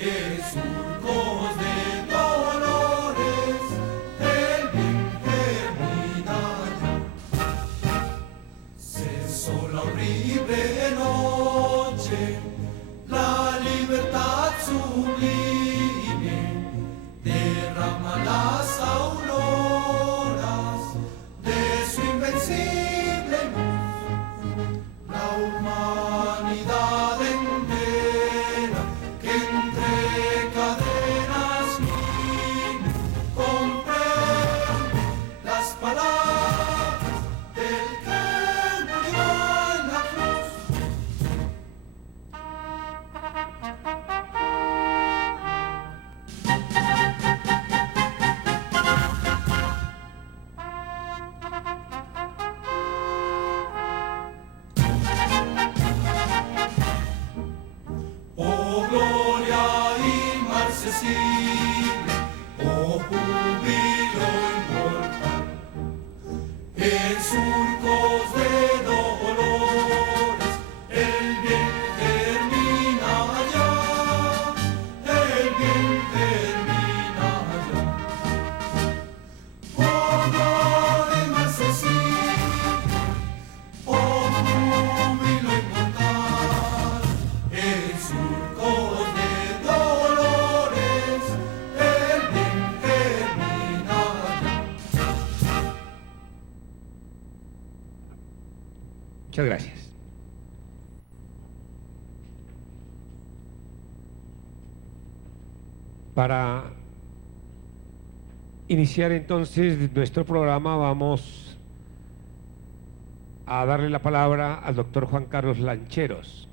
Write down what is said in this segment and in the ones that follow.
en surcos de dolores, el bien germina ya. Cesó la horrible noche, la libertad sublime derrama las auroras de su invencible luz. La humanidad entera que entre cadenas gime, comprende las palabras del que murió en la cruz. Oh gloria inmarcesible, oh júbilo inmortal, en surcos de dolores, el bien germina ya, el bien germina ya. Oh gloria inmarcesible, oh júbilo inmortal, en surcos de dolores, el bien germina ya. Muchas gracias. Para iniciar entonces nuestro programa vamos a darle la palabra al doctor Juan Carlos Lancheros.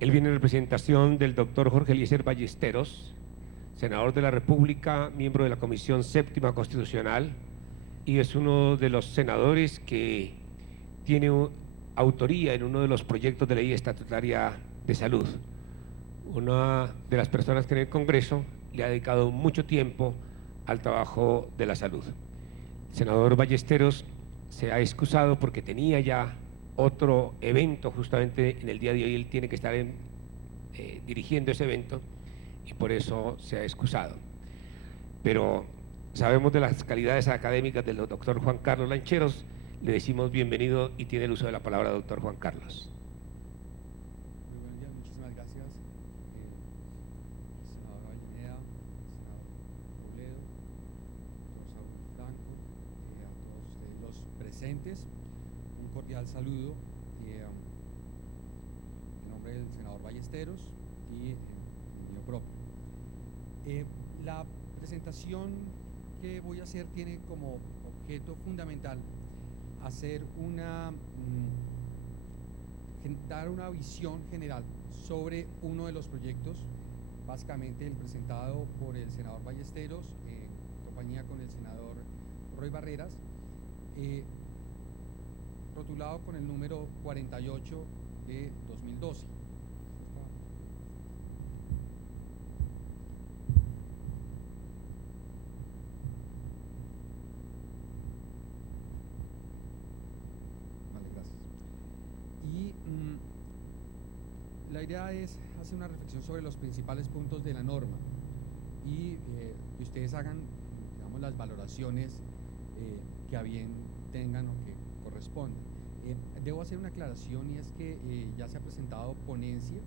Él viene en representación del doctor Jorge Eliezer Ballesteros, senador de la República, miembro de la Comisión Séptima Constitucional, y es uno de los senadores que tiene autoría en uno de los proyectos de ley estatutaria de salud. Una de las personas que en el Congreso le ha dedicado mucho tiempo al trabajo de la salud. El senador Ballesteros se ha excusado porque tenía ya otro evento justamente en el día de hoy. Él tiene que estar dirigiendo ese evento y por eso se ha excusado. Pero sabemos de las calidades académicas del doctor Juan Carlos Lancheros. Le decimos bienvenido y tiene el uso de la palabra, doctor Juan Carlos. Muy buen día, muchísimas gracias, senador Avellaneda, senador Robledo, doctor Saúl Franco, a todos ustedes los presentes, un cordial saludo en nombre del senador Ballesteros y mío propio. La presentación que voy a hacer tiene como objeto fundamental hacer dar una visión general sobre uno de los proyectos, básicamente el presentado por el senador Ballesteros, en compañía con el senador Roy Barreras, rotulado con el número 48 de 2012. Y la idea es hacer una reflexión sobre los principales puntos de la norma y que ustedes hagan, digamos, las valoraciones que a bien tengan o que correspondan. Debo hacer una aclaración, y es que ya se ha presentado ponencia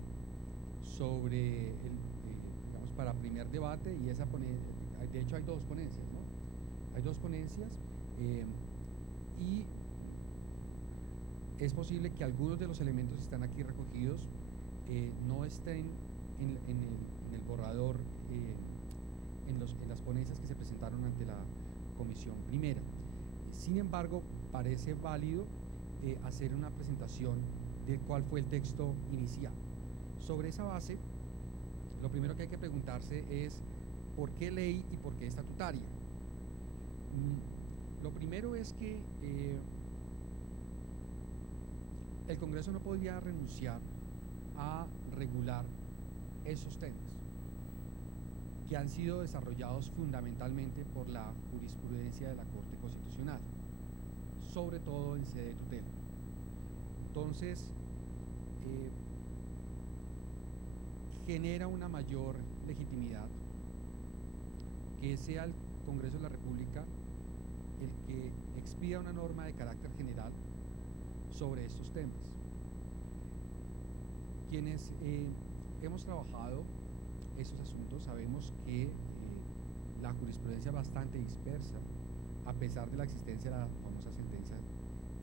sobre, digamos, para primer debate, y esa ponencia, de hecho hay dos ponencias, ¿no? Hay dos ponencias y es posible que algunos de los elementos que están aquí recogidos no estén en el borrador, en las ponencias que se presentaron ante la comisión primera. Sin embargo, parece válido hacer una presentación de cuál fue el texto inicial. Sobre esa base, lo primero que hay que preguntarse es ¿por qué ley y por qué estatutaria? Lo primero es que el Congreso no podría renunciar a regular esos temas que han sido desarrollados fundamentalmente por la jurisprudencia de la Corte Constitucional, sobre todo en sede de tutela. Entonces, genera una mayor legitimidad que sea el Congreso de la República el que expida una norma de carácter general sobre estos temas. Quienes hemos trabajado esos asuntos sabemos que la jurisprudencia es bastante dispersa, a pesar de la existencia de la famosa sentencia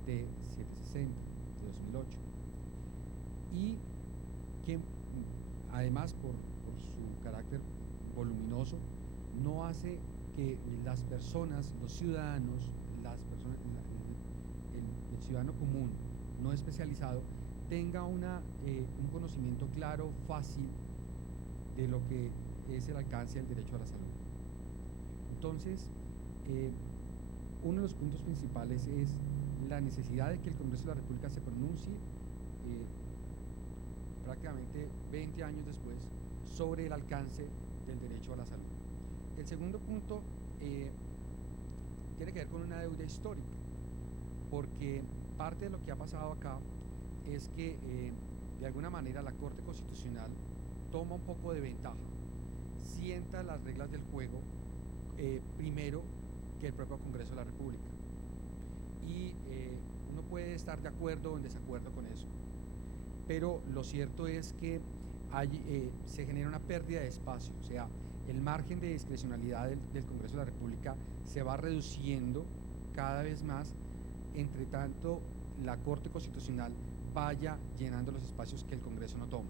T760 de 2008, y que además por su carácter voluminoso no hace que las personas, los ciudadanos, el ciudadano común no especializado tenga un conocimiento claro, fácil de lo que es el alcance del derecho a la salud. Entonces, uno de los puntos principales es la necesidad de que el Congreso de la República se pronuncie prácticamente 20 años después sobre el alcance del derecho a la salud. El segundo punto tiene que ver con una deuda histórica, porque parte de lo que ha pasado acá es que de alguna manera la Corte Constitucional toma un poco de ventaja, sienta las reglas del juego primero que el propio Congreso de la República. Y uno puede estar de acuerdo o en desacuerdo con eso, pero lo cierto es que se genera una pérdida de espacio, o sea, el margen de discrecionalidad del Congreso de la República se va reduciendo cada vez más, entre tanto la Corte Constitucional vaya llenando los espacios que el Congreso no toma.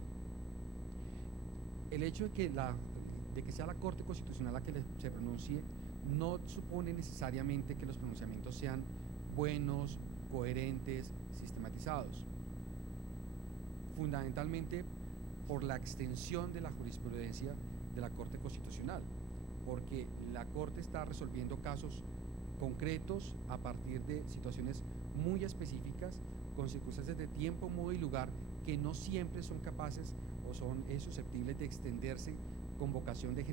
El hecho de que sea la Corte Constitucional la que se pronuncie no supone necesariamente que los pronunciamientos sean buenos, coherentes, sistematizados. Fundamentalmente por la extensión de la jurisprudencia de la Corte Constitucional, porque la Corte está resolviendo casos concretos a partir de situaciones muy específicas, con circunstancias de tiempo, modo y lugar que no siempre son capaces o son susceptibles de extenderse con vocación de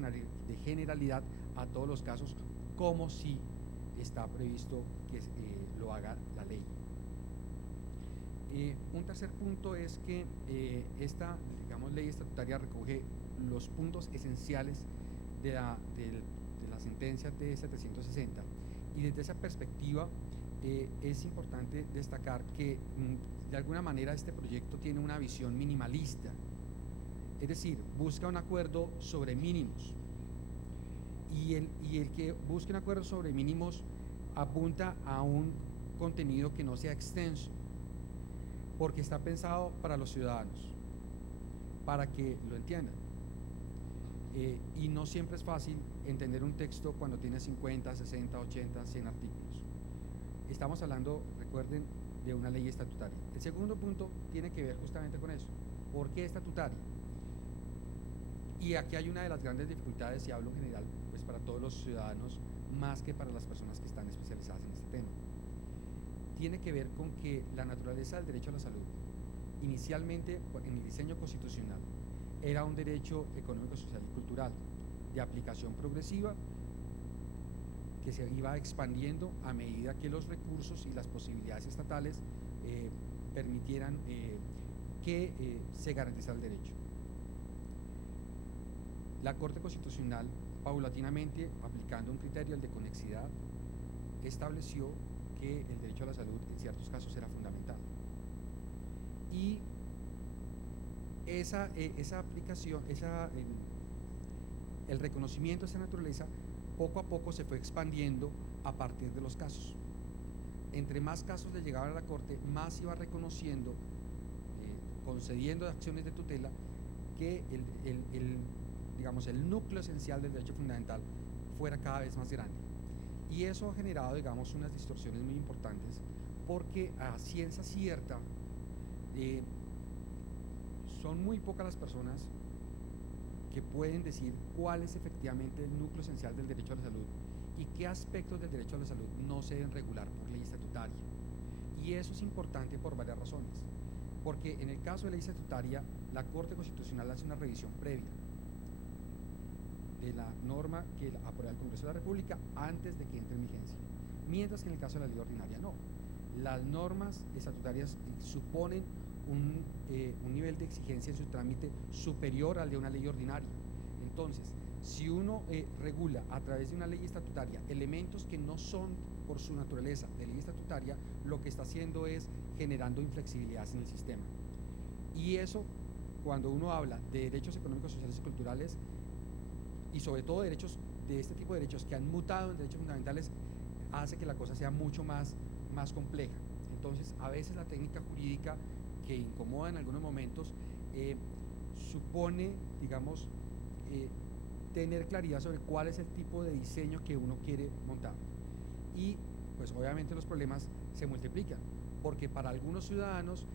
generalidad a todos los casos, como si está previsto que lo haga la ley. Un tercer punto es que esta, ley estatutaria recoge los puntos esenciales de la sentencia T760, y desde esa perspectiva es importante destacar que de alguna manera este proyecto tiene una visión minimalista, es decir, busca un acuerdo sobre mínimos, y el que busque un acuerdo sobre mínimos apunta a un contenido que no sea extenso, porque está pensado para los ciudadanos, para que lo entiendan. Y no siempre es fácil entender un texto cuando tiene 50, 60, 80, 100 artículos. Estamos hablando, recuerden, de una ley estatutaria. El segundo punto tiene que ver justamente con eso. ¿Por qué estatutaria? Y aquí hay una de las grandes dificultades, y hablo en general, pues para todos los ciudadanos, más que para las personas que están especializadas en este tema. Tiene que ver con que la naturaleza del derecho a la salud, inicialmente en el diseño constitucional, era un derecho económico, social y cultural, de aplicación progresiva, que se iba expandiendo a medida que los recursos y las posibilidades estatales permitieran que se garantizara el derecho. La Corte Constitucional, paulatinamente, aplicando un criterio, el de conexidad, estableció que el derecho a la salud en ciertos casos era fundamental. Y esa aplicación, el reconocimiento de esa naturaleza, poco a poco se fue expandiendo a partir de los casos. Entre más casos le llegaban a la Corte, más iba reconociendo, concediendo acciones de tutela, que el núcleo esencial del derecho fundamental fuera cada vez más grande. Y eso ha generado, unas distorsiones muy importantes, porque a ciencia cierta son muy pocas las personas que pueden decir cuál es efectivamente el núcleo esencial del derecho a la salud y qué aspectos del derecho a la salud no se deben regular por ley estatutaria. Y eso es importante por varias razones, porque en el caso de ley estatutaria, la Corte Constitucional hace una revisión previa de la norma que aprueba el Congreso de la República antes de que entre en vigencia, mientras que en el caso de la ley ordinaria no. Las normas estatutarias suponen un nivel de exigencia en su trámite superior al de una ley ordinaria. Entonces, si uno regula a través de una ley estatutaria elementos que no son por su naturaleza de ley estatutaria, lo que está haciendo es generando inflexibilidad en el sistema. Y eso, cuando uno habla de derechos económicos, sociales y culturales, y sobre todo derechos de este tipo de derechos que han mutado en derechos fundamentales, hace que la cosa sea mucho más compleja. Entonces, a veces la técnica jurídica, que incomoda en algunos momentos, supone, digamos, tener claridad sobre cuál es el tipo de diseño que uno quiere montar. Y pues obviamente los problemas se multiplican, porque para algunos ciudadanos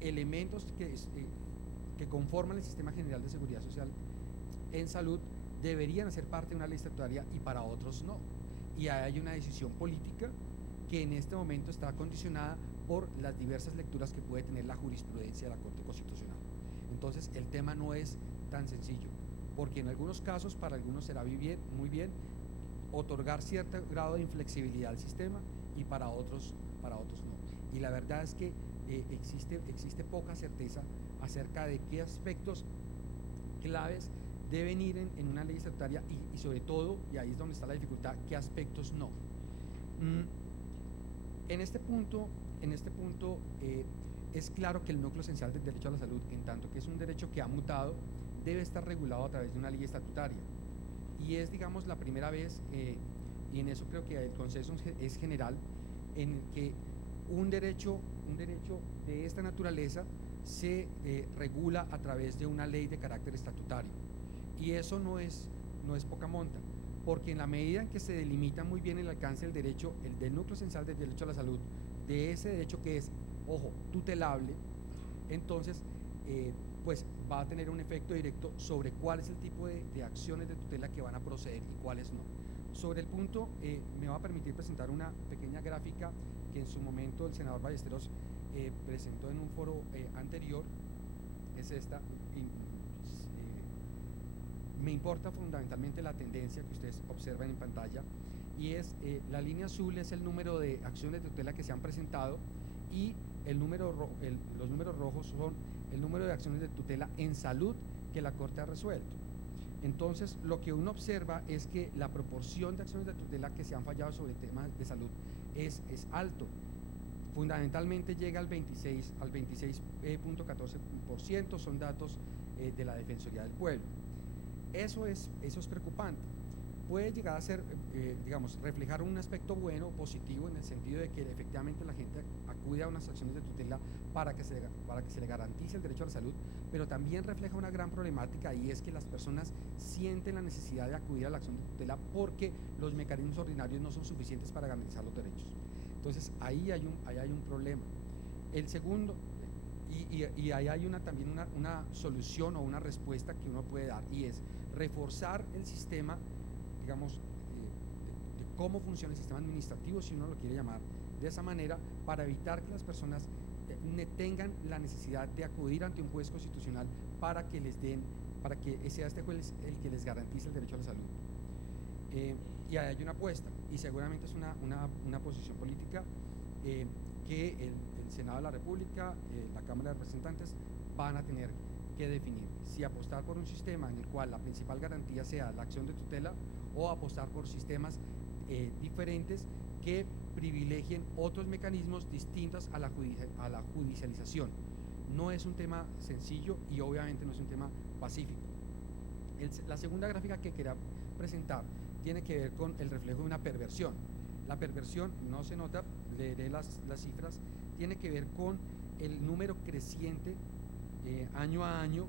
elementos que conforman el Sistema General de Seguridad Social en salud deberían hacer parte de una ley estatutaria y para otros no. Y hay una decisión política que en este momento está condicionada por las diversas lecturas que puede tener la jurisprudencia de la Corte Constitucional. Entonces el tema no es tan sencillo, porque en algunos casos para algunos será muy bien otorgar cierto grado de inflexibilidad al sistema y para otros no. Y la verdad es que existe poca certeza acerca de qué aspectos claves deben ir en una ley estatutaria y sobre todo, y ahí es donde está la dificultad, qué aspectos no. En este punto es claro que el núcleo esencial del derecho a la salud, en tanto que es un derecho que ha mutado, debe estar regulado a través de una ley estatutaria. Y es, digamos, la primera vez, y en eso creo que el consenso es general, en que un derecho de esta naturaleza se regula a través de una ley de carácter estatutario. Y eso no es poca monta, porque en la medida en que se delimita muy bien el alcance del derecho, del núcleo esencial del derecho a la salud, de ese derecho que es, ojo, tutelable, entonces pues va a tener un efecto directo sobre cuál es el tipo de acciones de tutela que van a proceder y cuáles no. Sobre el punto, me va a permitir presentar una pequeña gráfica que en su momento el senador Ballesteros presentó en un foro anterior. Es esta. Me importa fundamentalmente la tendencia que ustedes observan en pantalla, y es la línea azul es el número de acciones de tutela que se han presentado, y los números rojos son el número de acciones de tutela en salud que la Corte ha resuelto. Entonces, lo que uno observa es que la proporción de acciones de tutela que se han fallado sobre temas de salud es alto. Fundamentalmente llega al 26.14%, son datos de la Defensoría del Pueblo. Eso es preocupante. Puede llegar a ser, digamos, reflejar un aspecto bueno, positivo, en el sentido de que efectivamente la gente acude a unas acciones de tutela para que se le garantice el derecho a la salud, pero también refleja una gran problemática, y es que las personas sienten la necesidad de acudir a la acción de tutela porque los mecanismos ordinarios no son suficientes para garantizar los derechos. Entonces ahí hay un problema. El segundo, y ahí hay también una solución o una respuesta que uno puede dar, y es reforzar el sistema, digamos, de cómo funciona el sistema administrativo, si uno lo quiere llamar de esa manera, para evitar que las personas tengan la necesidad de acudir ante un juez constitucional para que sea este juez el que les garantice el derecho a la salud. Y ahí hay una apuesta, y seguramente es una posición política que el Senado de la República, la Cámara de Representantes van a tener que definir si apostar por un sistema en el cual la principal garantía sea la acción de tutela, o apostar por sistemas diferentes que privilegien otros mecanismos distintos a la judicialización. No es un tema sencillo y obviamente no es un tema pacífico. La segunda gráfica que quería presentar tiene que ver con el reflejo de una perversión. La perversión, no se nota, leeré las cifras, tiene que ver con el número creciente año a año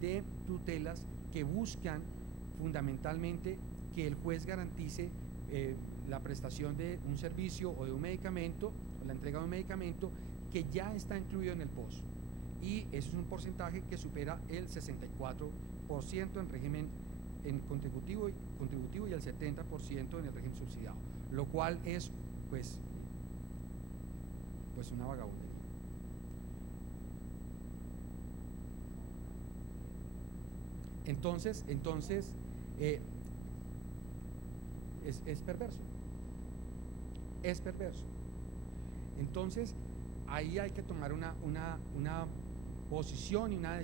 de tutelas que buscan fundamentalmente que el juez garantice la prestación de un servicio o de un medicamento, o la entrega de un medicamento que ya está incluido en el POS. Y eso es un porcentaje que supera el 64% en régimen contributivo y el 70% en el régimen subsidiado, lo cual es pues una vagabundería. Entonces es perverso. Es perverso. Entonces, ahí hay que tomar una posición y una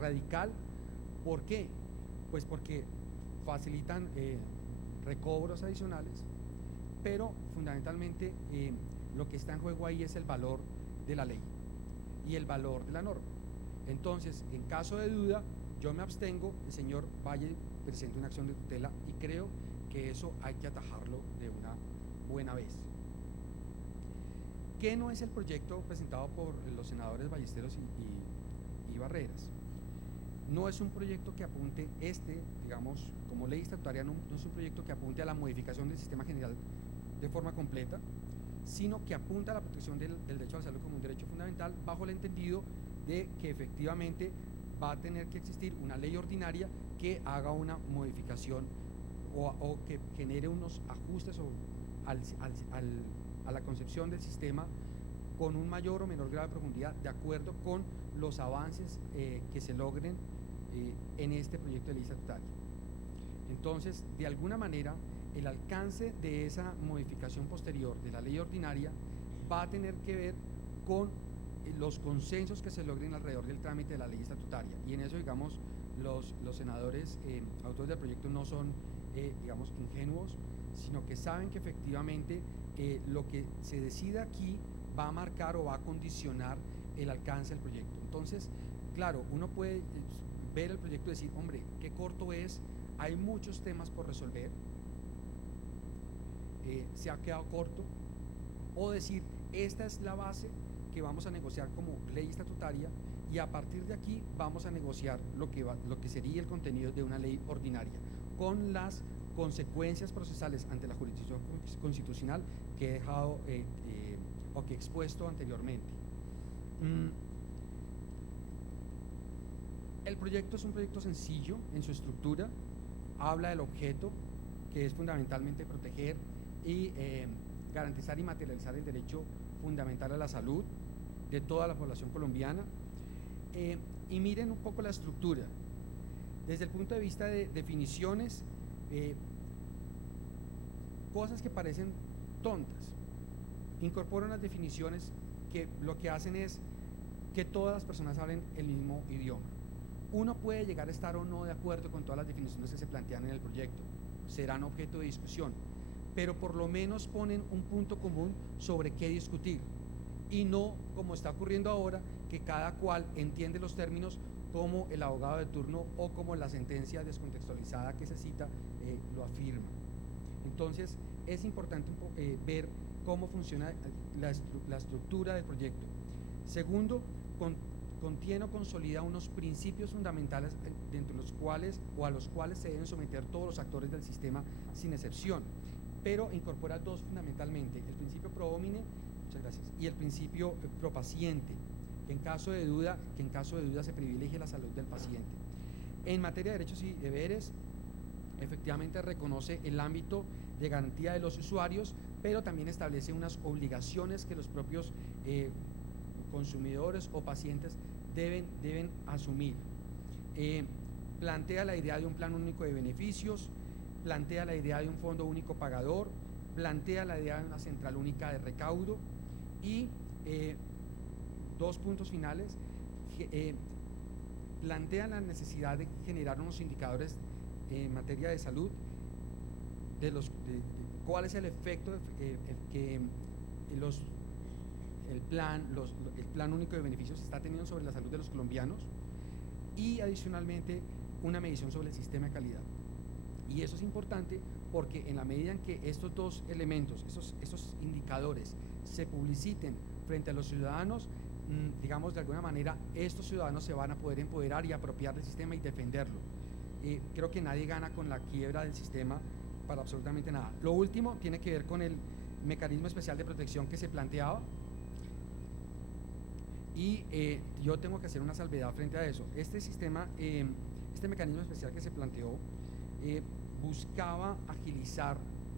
radical. ¿Por qué? Pues porque facilitan recobros adicionales, pero fundamentalmente lo que está en juego ahí es el valor de la ley y el valor de la norma. Entonces, en caso de duda, yo me abstengo, el señor Valle presenta una acción de tutela y creo que eso hay que atajarlo de una buena vez. ¿Qué no es el proyecto presentado por los senadores Ballesteros y Barreras? No es un proyecto que apunte, digamos, como ley estatutaria, no es un proyecto que apunte a la modificación del sistema general de forma completa, sino que apunta a la protección del derecho a la salud como un derecho fundamental, bajo el entendido de que efectivamente va a tener que existir una ley ordinaria que haga una modificación o que genere unos ajustes a la concepción del sistema con un mayor o menor grado de profundidad, de acuerdo con los avances que se logren en este proyecto de ley estatutaria. Entonces, de alguna manera, el alcance de esa modificación posterior de la ley ordinaria va a tener que ver con los consensos que se logren alrededor del trámite de la ley estatutaria. Y en eso, digamos, los senadores autores del proyecto no son, digamos, ingenuos, sino que saben que efectivamente lo que se decida aquí va a marcar o va a condicionar el alcance del proyecto. Entonces, claro, uno puede ver el proyecto y decir, hombre, qué corto es, hay muchos temas por resolver, se ha quedado corto, o decir, esta es la base que vamos a negociar como ley estatutaria y a partir de aquí vamos a negociar lo que sería el contenido de una ley ordinaria, con las consecuencias procesales ante la jurisdicción constitucional que he dejado o que he expuesto anteriormente. El proyecto es un proyecto sencillo en su estructura, habla del objeto, que es fundamentalmente proteger y garantizar y materializar el derecho fundamental a la salud de toda la población colombiana. Y miren un poco la estructura. Desde el punto de vista de definiciones, cosas que parecen tontas, incorporan las definiciones que lo que hacen es que todas las personas hablen el mismo idioma. Uno puede llegar a estar o no de acuerdo con todas las definiciones que se plantean en el proyecto, serán objeto de discusión, pero por lo menos ponen un punto común sobre qué discutir y no como está ocurriendo ahora, que cada cual entiende los términos como el abogado de turno o como la sentencia descontextualizada que se cita lo afirma. Entonces es importante ver cómo funciona la estructura del proyecto. Segundo, contiene o consolida unos principios fundamentales dentro de los cuales o a los cuales se deben someter todos los actores del sistema sin excepción, pero incorpora dos fundamentalmente: el principio pro homine, muchas gracias, y el principio pro paciente, que en caso de duda se privilegie la salud del paciente. En materia de derechos y deberes, efectivamente reconoce el ámbito de garantía de los usuarios, pero también establece unas obligaciones que los propios consumidores o pacientes deben asumir. Plantea la idea de un plan único de beneficios, plantea la idea de un fondo único pagador, plantea la idea de una central única de recaudo y dos puntos finales, plantea la necesidad de generar unos indicadores en materia de salud, de cuál es el efecto que el plan único de beneficios está teniendo sobre la salud de los colombianos, y adicionalmente una medición sobre el sistema de calidad. Y eso es importante porque en la medida en que estos dos elementos, esos indicadores se publiciten frente a los ciudadanos, digamos, de alguna manera estos ciudadanos se van a poder empoderar y apropiar del sistema y defenderlo. Creo que nadie gana con la quiebra del sistema para absolutamente nada. Lo último tiene que ver con el mecanismo especial de protección que se planteaba, y yo tengo que hacer una salvedad frente a eso. Este mecanismo especial que se planteó buscaba agilizar,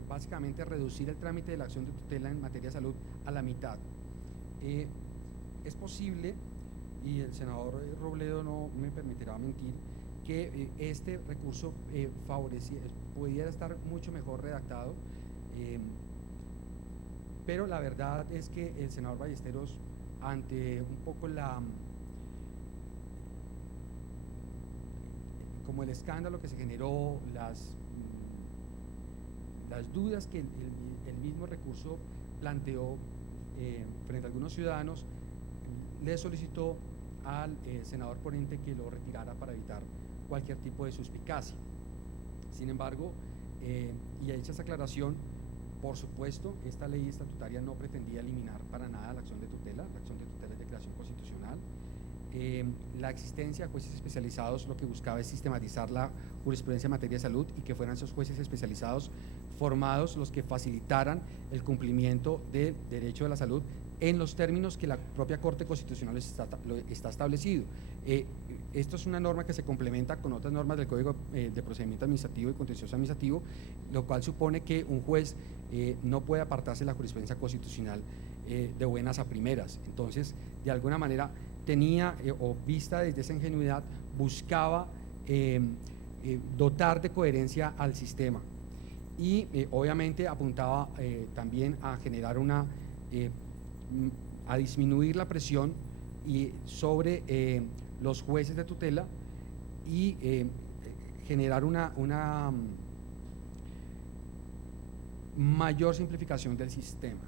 básicamente reducir el trámite de la acción de tutela en materia de salud a la mitad. Es posible, y el senador Robledo no me permitirá mentir, que este recurso pudiera estar mucho mejor redactado, pero la verdad es que el senador Ballesteros, ante un poco como el escándalo que se generó, las dudas que el mismo recurso planteó frente a algunos ciudadanos, le solicitó al senador ponente que lo retirara para evitar cualquier tipo de suspicacia. Sin embargo, y hecha esa aclaración, por supuesto, esta ley estatutaria no pretendía eliminar para nada la acción de tutela. La acción de tutela es de creación constitucional. La existencia de jueces especializados lo que buscaba es sistematizar la jurisprudencia en materia de salud y que fueran esos jueces especializados formados los que facilitaran el cumplimiento del derecho de la salud en los términos que la propia Corte Constitucional está establecido. Esto es una norma que se complementa con otras normas del Código de Procedimiento Administrativo y Contencioso Administrativo, lo cual supone que un juez no puede apartarse de la jurisprudencia constitucional de buenas a primeras. Entonces, de alguna manera, tenía, o vista desde esa ingenuidad, buscaba dotar de coherencia al sistema y obviamente apuntaba también a generar a disminuir la presión sobre los jueces de tutela y generar una mayor simplificación del sistema.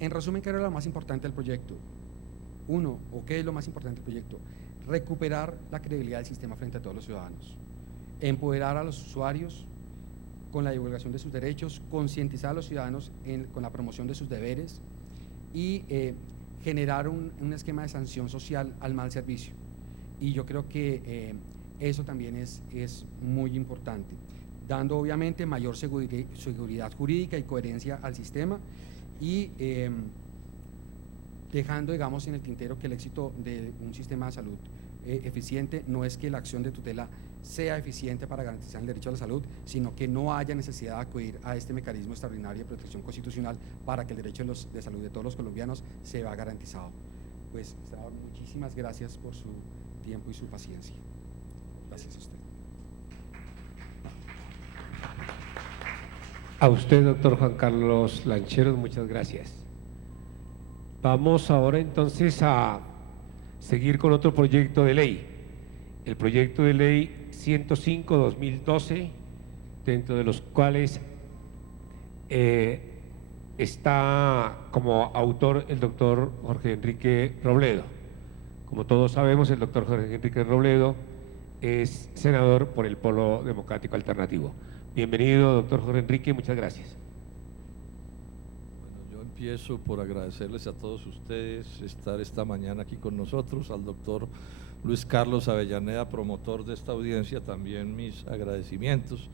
En resumen, ¿qué era lo más importante del proyecto? Uno, ¿o qué es lo más importante del proyecto? Recuperar la credibilidad del sistema frente a todos los ciudadanos, empoderar a los usuarios con la divulgación de sus derechos, concientizar a los ciudadanos con la promoción de sus deberes y generar un esquema de sanción social al mal servicio. Y yo creo que eso también es muy importante, dando obviamente mayor seguridad jurídica y coherencia al sistema y dejando, digamos, en el tintero que el éxito de un sistema de salud eficiente no es que la acción de tutela sea eficiente para garantizar el derecho a la salud, sino que no haya necesidad de acudir a este mecanismo extraordinario de protección constitucional para que el derecho de salud de todos los colombianos se vea garantizado. Pues, senador, muchísimas gracias por su tiempo y su paciencia. Gracias a usted. A usted, doctor Juan Carlos Lancheros, muchas gracias. Vamos ahora entonces a seguir con otro proyecto de ley, el proyecto de ley 105/2012, dentro de los cuales está como autor el doctor Jorge Enrique Robledo. Como todos sabemos, el doctor Jorge Enrique Robledo es senador por el Polo Democrático Alternativo. Bienvenido, doctor Jorge Enrique, muchas gracias. Bueno, yo empiezo por agradecerles a todos ustedes estar esta mañana aquí con nosotros, al doctor Luis Carlos Avellaneda, promotor de esta audiencia, también mis agradecimientos.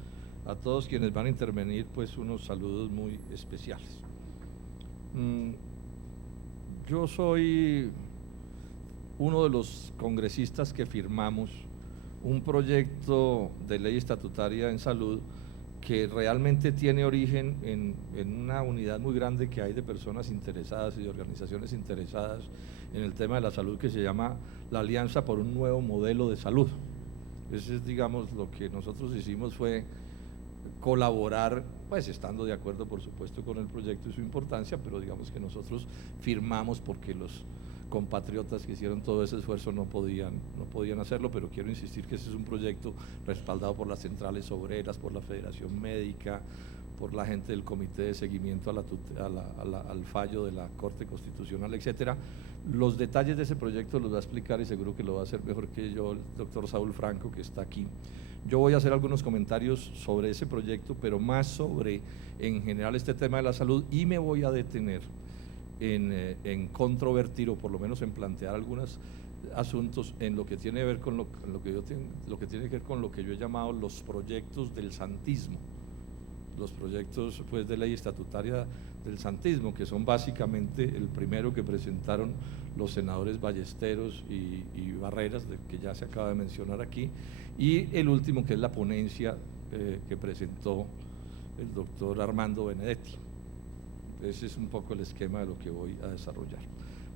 A todos quienes van a intervenir, pues unos saludos muy especiales. Yo soy uno de los congresistas que firmamos un proyecto de ley estatutaria en salud que realmente tiene origen en una unidad muy grande que hay de personas interesadas y de organizaciones interesadas en el tema de la salud, que se llama la Alianza por un Nuevo Modelo de Salud. Ese es, digamos, lo que nosotros hicimos fue colaborar, pues estando de acuerdo por supuesto con el proyecto y su importancia, pero digamos que nosotros firmamos porque los compatriotas que hicieron todo ese esfuerzo no podían hacerlo, pero quiero insistir que ese es un proyecto respaldado por las centrales obreras, por la Federación Médica, por la gente del Comité de Seguimiento al fallo de la Corte Constitucional, etcétera. Los detalles de ese proyecto los va a explicar y seguro que lo va a hacer mejor que yo el doctor Saúl Franco, que está aquí. Yo voy a hacer algunos comentarios sobre ese proyecto, pero más sobre, en general, este tema de la salud, y me voy a detener en controvertir, o por lo menos en plantear algunos asuntos en lo que tiene que ver con lo que tiene que ver con lo que yo he llamado los proyectos del santismo, los proyectos pues de ley estatutaria del santismo, que son básicamente el primero que presentaron los senadores Ballesteros y Barreras, que ya se acaba de mencionar aquí, y el último, que es la ponencia que presentó el doctor Armando Benedetti. Ese es un poco el esquema de lo que voy a desarrollar.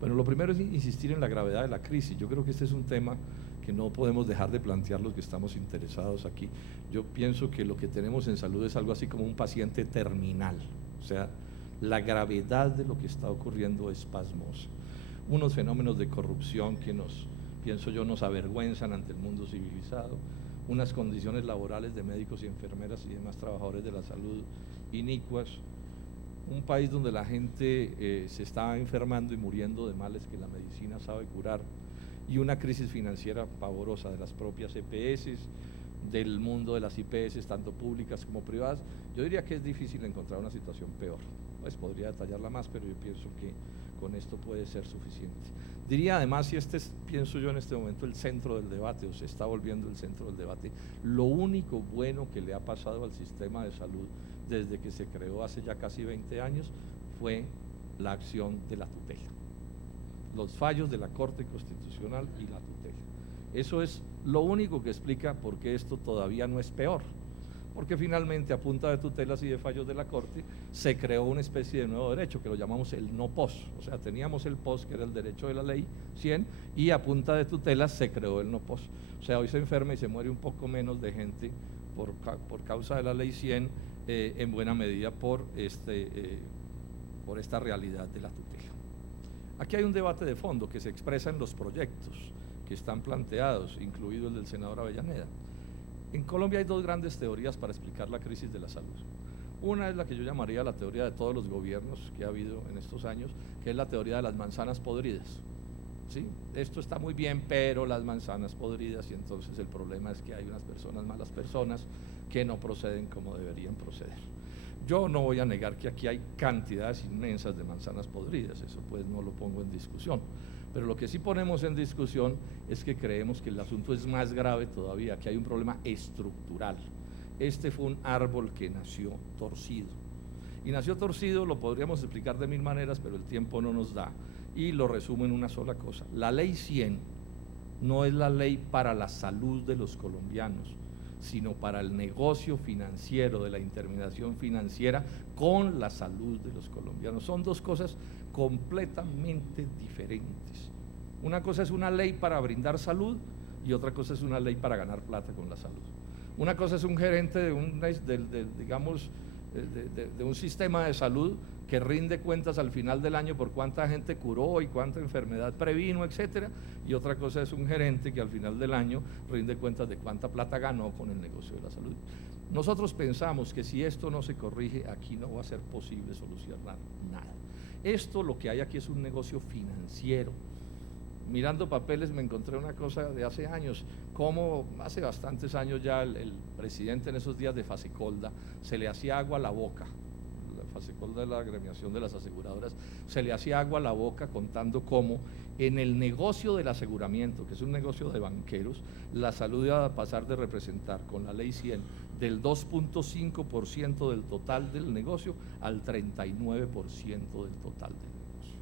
Bueno, lo primero es insistir en la gravedad de la crisis. Yo creo que este es un tema que no podemos dejar de plantear los que estamos interesados aquí. Yo pienso que lo que tenemos en salud es algo así como un paciente terminal, o sea, la gravedad de lo que está ocurriendo es pasmosa. Unos fenómenos de corrupción que nos pienso yo, nos avergüenzan ante el mundo civilizado, unas condiciones laborales de médicos y enfermeras y demás trabajadores de la salud inicuas, un país donde la gente se está enfermando y muriendo de males que la medicina sabe curar, y una crisis financiera pavorosa de las propias EPS, del mundo de las IPS, tanto públicas como privadas. Yo diría que es difícil encontrar una situación peor. Pues podría detallarla más, pero yo pienso que con esto puede ser suficiente. Diría además, y este es, pienso yo en este momento, el centro del debate, o se está volviendo el centro del debate, lo único bueno que le ha pasado al sistema de salud desde que se creó hace ya casi 20 años fue la acción de la tutela, los fallos de la Corte Constitucional y la tutela. Eso es lo único que explica por qué esto todavía no es peor, porque finalmente a punta de tutelas y de fallos de la Corte se creó una especie de nuevo derecho que lo llamamos el no pos, o sea, teníamos el pos, que era el derecho de la ley 100, y a punta de tutelas se creó el no pos. O sea, hoy se enferma y se muere un poco menos de gente por causa de la ley 100, en buena medida por esta realidad de la tutela. Aquí hay un debate de fondo que se expresa en los proyectos que están planteados, incluido el del senador Avellaneda. En Colombia hay dos grandes teorías para explicar la crisis de la salud. Una es la que yo llamaría la teoría de todos los gobiernos que ha habido en estos años, que es la teoría de las manzanas podridas. ¿Sí? Esto está muy bien, pero las manzanas podridas, y entonces el problema es que hay unas personas, malas personas, que no proceden como deberían proceder. Yo no voy a negar que aquí hay cantidades inmensas de manzanas podridas, eso pues no lo pongo en discusión, pero lo que sí ponemos en discusión es que creemos que el asunto es más grave todavía, que hay un problema estructural. Este fue un árbol que nació torcido, y nació torcido, lo podríamos explicar de mil maneras, pero el tiempo no nos da, y lo resumo en una sola cosa. La ley 100 no es la ley para la salud de los colombianos, sino para el negocio financiero de la intermediación financiera con la salud de los colombianos. Son dos cosas completamente diferentes. Una cosa es una ley para brindar salud y otra cosa es una ley para ganar plata con la salud. Una cosa es un gerente de un sistema de salud que rinde cuentas al final del año por cuánta gente curó y cuánta enfermedad previno, etcétera, y otra cosa es un gerente que al final del año rinde cuentas de cuánta plata ganó con el negocio de la salud. Nosotros pensamos que si esto no se corrige, aquí no va a ser posible solucionar nada. Esto, lo que hay aquí es un negocio financiero. Mirando papeles me encontré una cosa de hace años, como hace bastantes años ya el presidente en esos días de Fasecolda se le hacía agua a la boca. Fasecolda de la agremiación de las aseguradoras, se le hacía agua a la boca contando cómo en el negocio del aseguramiento, que es un negocio de banqueros, la salud iba a pasar de representar con la ley 100 del 2.5% del total del negocio al 39% del total del negocio.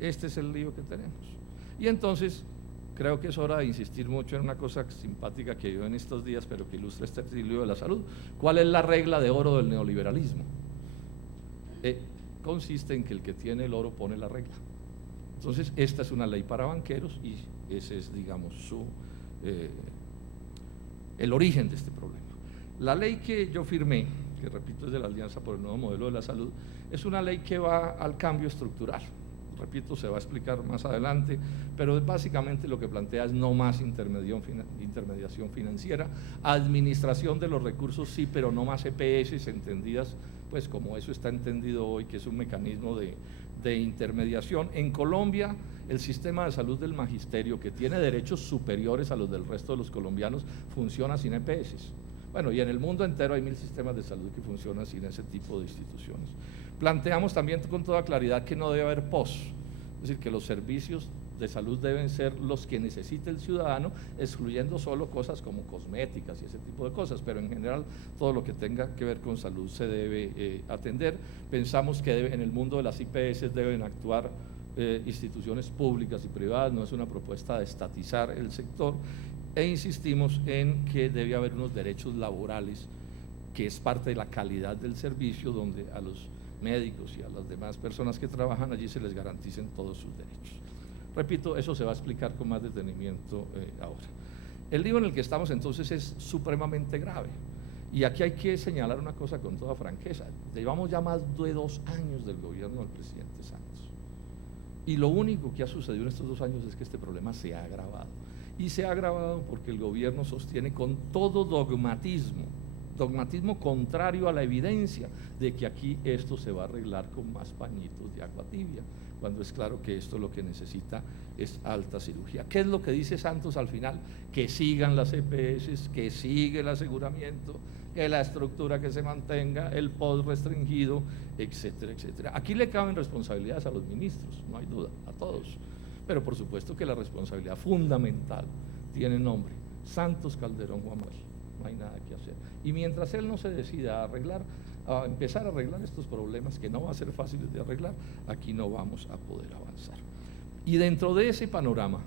Este es el lío que tenemos. Y entonces creo que es hora de insistir mucho en una cosa simpática que yo en estos días, pero que ilustra este lío de la salud. ¿Cuál es la regla de oro del neoliberalismo? Consiste en que el que tiene el oro pone la regla. Entonces, esta es una ley para banqueros y ese es, digamos, el origen de este problema. La ley que yo firmé, que repito es de la Alianza por el Nuevo Modelo de la Salud, es una ley que va al cambio estructural. Repito, se va a explicar más adelante, pero básicamente lo que plantea es no más intermediación financiera, administración de los recursos sí, pero no más EPS entendidas pues como eso está entendido hoy, que es un mecanismo de intermediación. En Colombia, el sistema de salud del magisterio, que tiene derechos superiores a los del resto de los colombianos, funciona sin EPS. Bueno, y en el mundo entero hay 1000 sistemas de salud que funcionan sin ese tipo de instituciones. Planteamos también con toda claridad que no debe haber POS, es decir, que los servicios de salud deben ser los que necesite el ciudadano, excluyendo solo cosas como cosméticas y ese tipo de cosas, pero en general todo lo que tenga que ver con salud se debe atender. Pensamos que en el mundo de las IPS deben actuar instituciones públicas y privadas, no es una propuesta de estatizar el sector, e insistimos en que debe haber unos derechos laborales, que es parte de la calidad del servicio, donde a los médicos y a las demás personas que trabajan allí se les garanticen todos sus derechos. Repito, eso se va a explicar con más detenimiento ahora. El lío en el que estamos entonces es supremamente grave, y aquí hay que señalar una cosa con toda franqueza. Llevamos ya más de 2 años del gobierno del presidente Santos. Y lo único que ha sucedido en estos 2 años es que este problema se ha agravado. Y se ha agravado porque el gobierno sostiene con todo dogmatismo contrario a la evidencia de que aquí esto se va a arreglar con más pañitos de agua tibia, cuando es claro que esto lo que necesita es alta cirugía. ¿Qué es lo que dice Santos al final? Que sigan las EPS, que siga el aseguramiento, que la estructura que se mantenga, el post restringido, etcétera, etcétera. Aquí le caben responsabilidades a los ministros, no hay duda, a todos, pero por supuesto que la responsabilidad fundamental tiene nombre: Santos Calderón Guamán. No hay nada que hacer. Y mientras él no se decida a empezar a arreglar estos problemas, que no va a ser fáciles de arreglar, aquí no vamos a poder avanzar. Y dentro de ese panorama,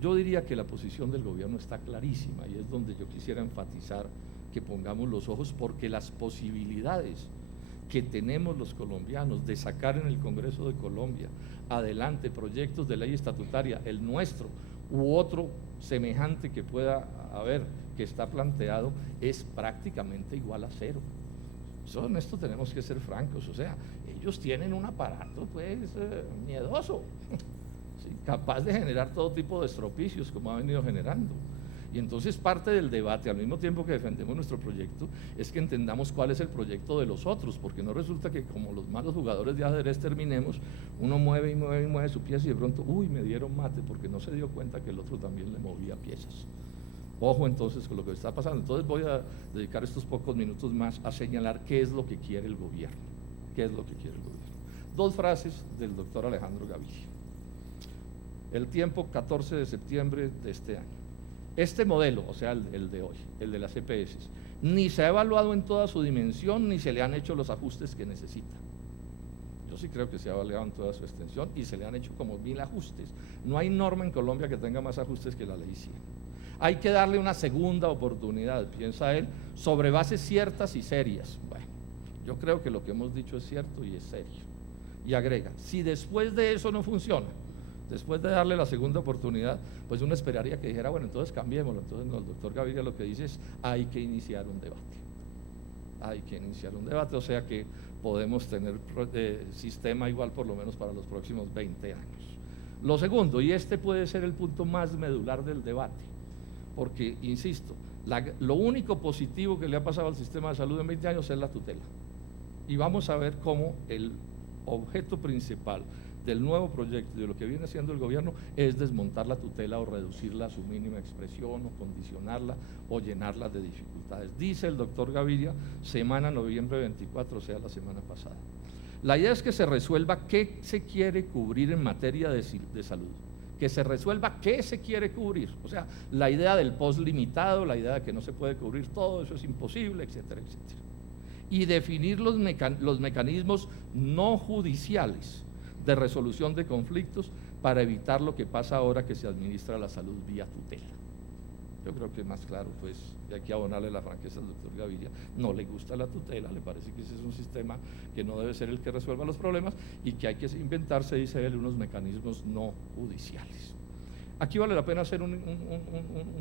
yo diría que la posición del gobierno está clarísima, y es donde yo quisiera enfatizar que pongamos los ojos, porque las posibilidades que tenemos los colombianos de sacar en el Congreso de Colombia adelante proyectos de ley estatutaria, el nuestro u otro semejante que pueda haber, que está planteado, es prácticamente igual a cero. En esto tenemos que ser francos, o sea, ellos tienen un aparato pues miedoso, ¿sí? Capaz de generar todo tipo de estropicios como ha venido generando. Y entonces parte del debate, al mismo tiempo que defendemos nuestro proyecto, es que entendamos cuál es el proyecto de los otros, porque no resulta que como los malos jugadores de ajedrez terminemos, uno mueve y mueve y mueve su pieza y de pronto, uy, me dieron mate, porque no se dio cuenta que el otro también le movía piezas. Ojo entonces con lo que está pasando. Entonces voy a dedicar estos pocos minutos más a señalar qué es lo que quiere el gobierno. ¿Qué es lo que quiere el gobierno? 2 frases del doctor Alejandro Gaviria. El Tiempo, 14 de septiembre de este año. Este modelo, o sea, el de hoy, el de las EPS, ni se ha evaluado en toda su dimensión, ni se le han hecho los ajustes que necesita. Yo sí creo que se ha evaluado en toda su extensión y se le han hecho como 1000 ajustes. No hay norma en Colombia que tenga más ajustes que la ley 100. Hay que darle una segunda oportunidad, piensa él, sobre bases ciertas y serias. Bueno, yo creo que lo que hemos dicho es cierto y es serio. Y agrega, si después de eso no funciona, después de darle la segunda oportunidad, pues uno esperaría que dijera, bueno, entonces cambiémoslo. Entonces no, el doctor Gaviria lo que dice es, hay que iniciar un debate. Hay que iniciar un debate, o sea que podemos tener sistema igual por lo menos para los próximos 20 años. Lo segundo, y este puede ser el punto más medular del debate, porque, insisto, lo único positivo que le ha pasado al sistema de salud en 20 años es la tutela. Y vamos a ver cómo el objeto principal del nuevo proyecto, de lo que viene haciendo el gobierno, es desmontar la tutela o reducirla a su mínima expresión, o condicionarla, o llenarla de dificultades. Dice el doctor Gaviria, semana noviembre 24, o sea, la semana pasada. La idea es que se resuelva qué se quiere cubrir en materia de salud, que se resuelva qué se quiere cubrir, o sea, la idea del post limitado, la idea de que no se puede cubrir todo, eso es imposible, etcétera, etcétera. Y definir los mecanismos no judiciales de resolución de conflictos para evitar lo que pasa ahora que se administra la salud vía tutela. Yo creo que más claro, pues, y hay que abonarle la franqueza al doctor Gaviria, no le gusta la tutela, le parece que ese es un sistema que no debe ser el que resuelva los problemas y que hay que inventarse, dice él, unos mecanismos no judiciales. Aquí vale la pena hacer un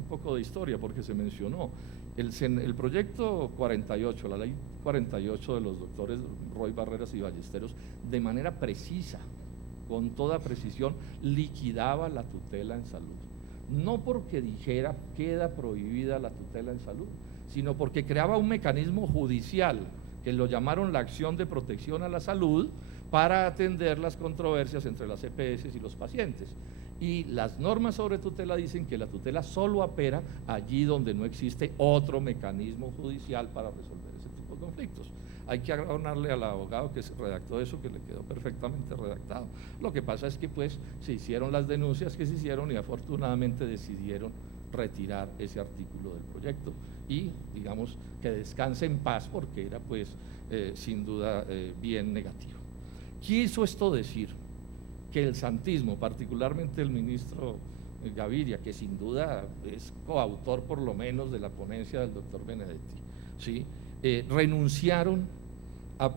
poco de historia, porque se mencionó el proyecto 48, la ley 48 de los doctores Roy Barreras y Ballesteros, de manera precisa, con toda precisión, liquidaba la tutela en salud. No porque dijera queda prohibida la tutela en salud, sino porque creaba un mecanismo judicial, que lo llamaron la acción de protección a la salud, para atender las controversias entre las EPS y los pacientes. Y las normas sobre tutela dicen que la tutela solo opera allí donde no existe otro mecanismo judicial para resolver ese tipo de conflictos. Hay que abonarle al abogado que redactó eso, que le quedó perfectamente redactado. Lo que pasa es que pues se hicieron las denuncias que se hicieron y afortunadamente decidieron retirar ese artículo del proyecto y digamos que descanse en paz, porque era pues sin duda bien negativo. Quiso esto decir que el santismo, particularmente el ministro Gaviria, que sin duda es coautor por lo menos de la ponencia del doctor Benedetti, ¿sí? ¿Renunciaron a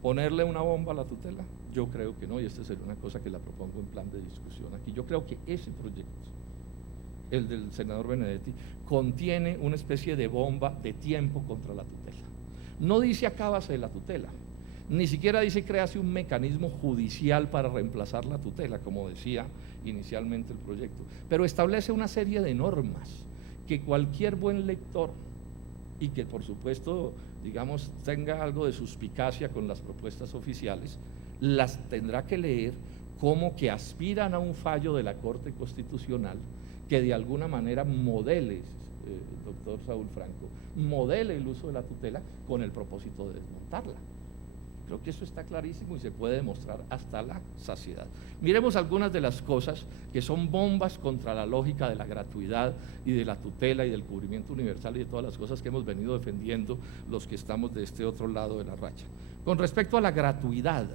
ponerle una bomba a la tutela? Yo creo que no, y esta sería una cosa que la propongo en plan de discusión aquí. Yo creo que ese proyecto, el del senador Benedetti, contiene una especie de bomba de tiempo contra la tutela. No dice acábase de la tutela, Ni siquiera dice créase un mecanismo judicial para reemplazar la tutela, como decía inicialmente el proyecto, pero establece una serie de normas que cualquier buen lector y que por supuesto, digamos, tenga algo de suspicacia con las propuestas oficiales, las tendrá que leer como que aspiran a un fallo de la Corte Constitucional que de alguna manera modele, doctor Saúl Franco, modele el uso de la tutela con el propósito de desmontarla. Creo que eso está clarísimo y se puede demostrar hasta la saciedad. Miremos algunas de las cosas que son bombas contra la lógica de la gratuidad y de la tutela y del cubrimiento universal y de todas las cosas que hemos venido defendiendo los que estamos de este otro lado de la raya. Con respecto a la gratuidad,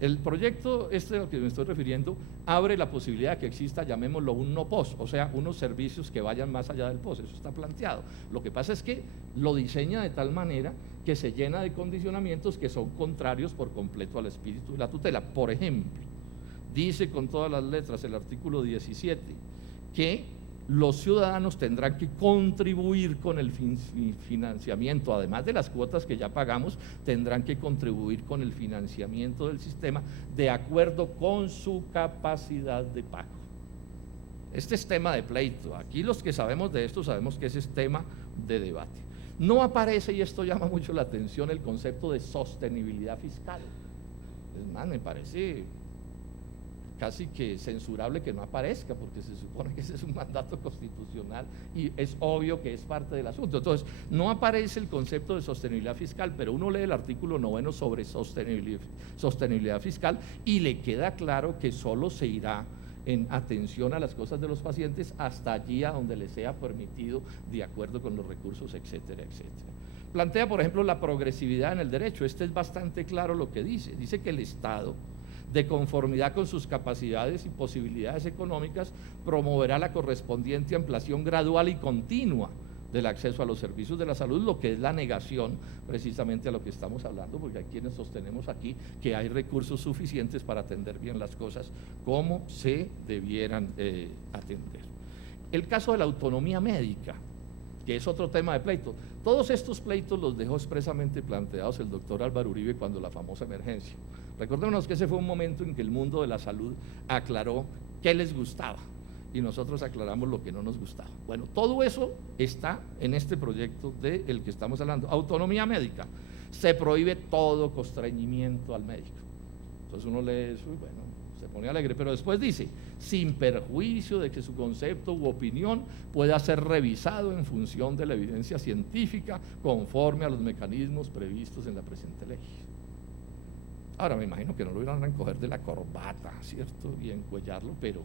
el proyecto este al que me estoy refiriendo abre la posibilidad de que exista, llamémoslo un no POS, o sea, unos servicios que vayan más allá del POS, eso está planteado. Lo que pasa es que lo diseña de tal manera que se llena de condicionamientos que son contrarios por completo al espíritu de la tutela. Por ejemplo, dice con todas las letras el artículo 17 que los ciudadanos tendrán que contribuir con el financiamiento, además de las cuotas que ya pagamos, tendrán que contribuir con el financiamiento del sistema de acuerdo con su capacidad de pago. Este es tema de pleito, aquí los que sabemos de esto sabemos que ese es tema de debate. No aparece, y esto llama mucho la atención, el concepto de sostenibilidad fiscal. Es más, me parece casi que censurable que no aparezca, porque se supone que ese es un mandato constitucional y es obvio que es parte del asunto. Entonces, no aparece el concepto de sostenibilidad fiscal, pero uno lee el artículo 9 sobre sostenibilidad fiscal y le queda claro que solo se irá en atención a las cosas de los pacientes hasta allí a donde les sea permitido de acuerdo con los recursos, etcétera, etcétera. Plantea, por ejemplo, la progresividad en el derecho. Este es bastante claro lo que dice. Dice que el Estado, de conformidad con sus capacidades y posibilidades económicas, promoverá la correspondiente ampliación gradual y continua del acceso a los servicios de la salud, lo que es la negación precisamente a lo que estamos hablando, porque hay quienes sostenemos aquí que hay recursos suficientes para atender bien las cosas como se debieran atender. El caso de la autonomía médica, que es otro tema de pleito. Todos estos pleitos los dejó expresamente planteados el doctor Álvaro Uribe cuando la famosa emergencia. Recordémonos que ese fue un momento en que el mundo de la salud aclaró qué les gustaba y nosotros aclaramos lo que no nos gustaba. Bueno, todo eso está en este proyecto del que estamos hablando. Autonomía médica. Se prohíbe todo constreñimiento al médico. Entonces uno lee eso y bueno, se pone alegre, pero después dice, sin perjuicio de que su concepto u opinión pueda ser revisado en función de la evidencia científica conforme a los mecanismos previstos en la presente ley. Ahora me imagino que no lo irán a recoger de la corbata, ¿cierto? Y encuellarlo, pero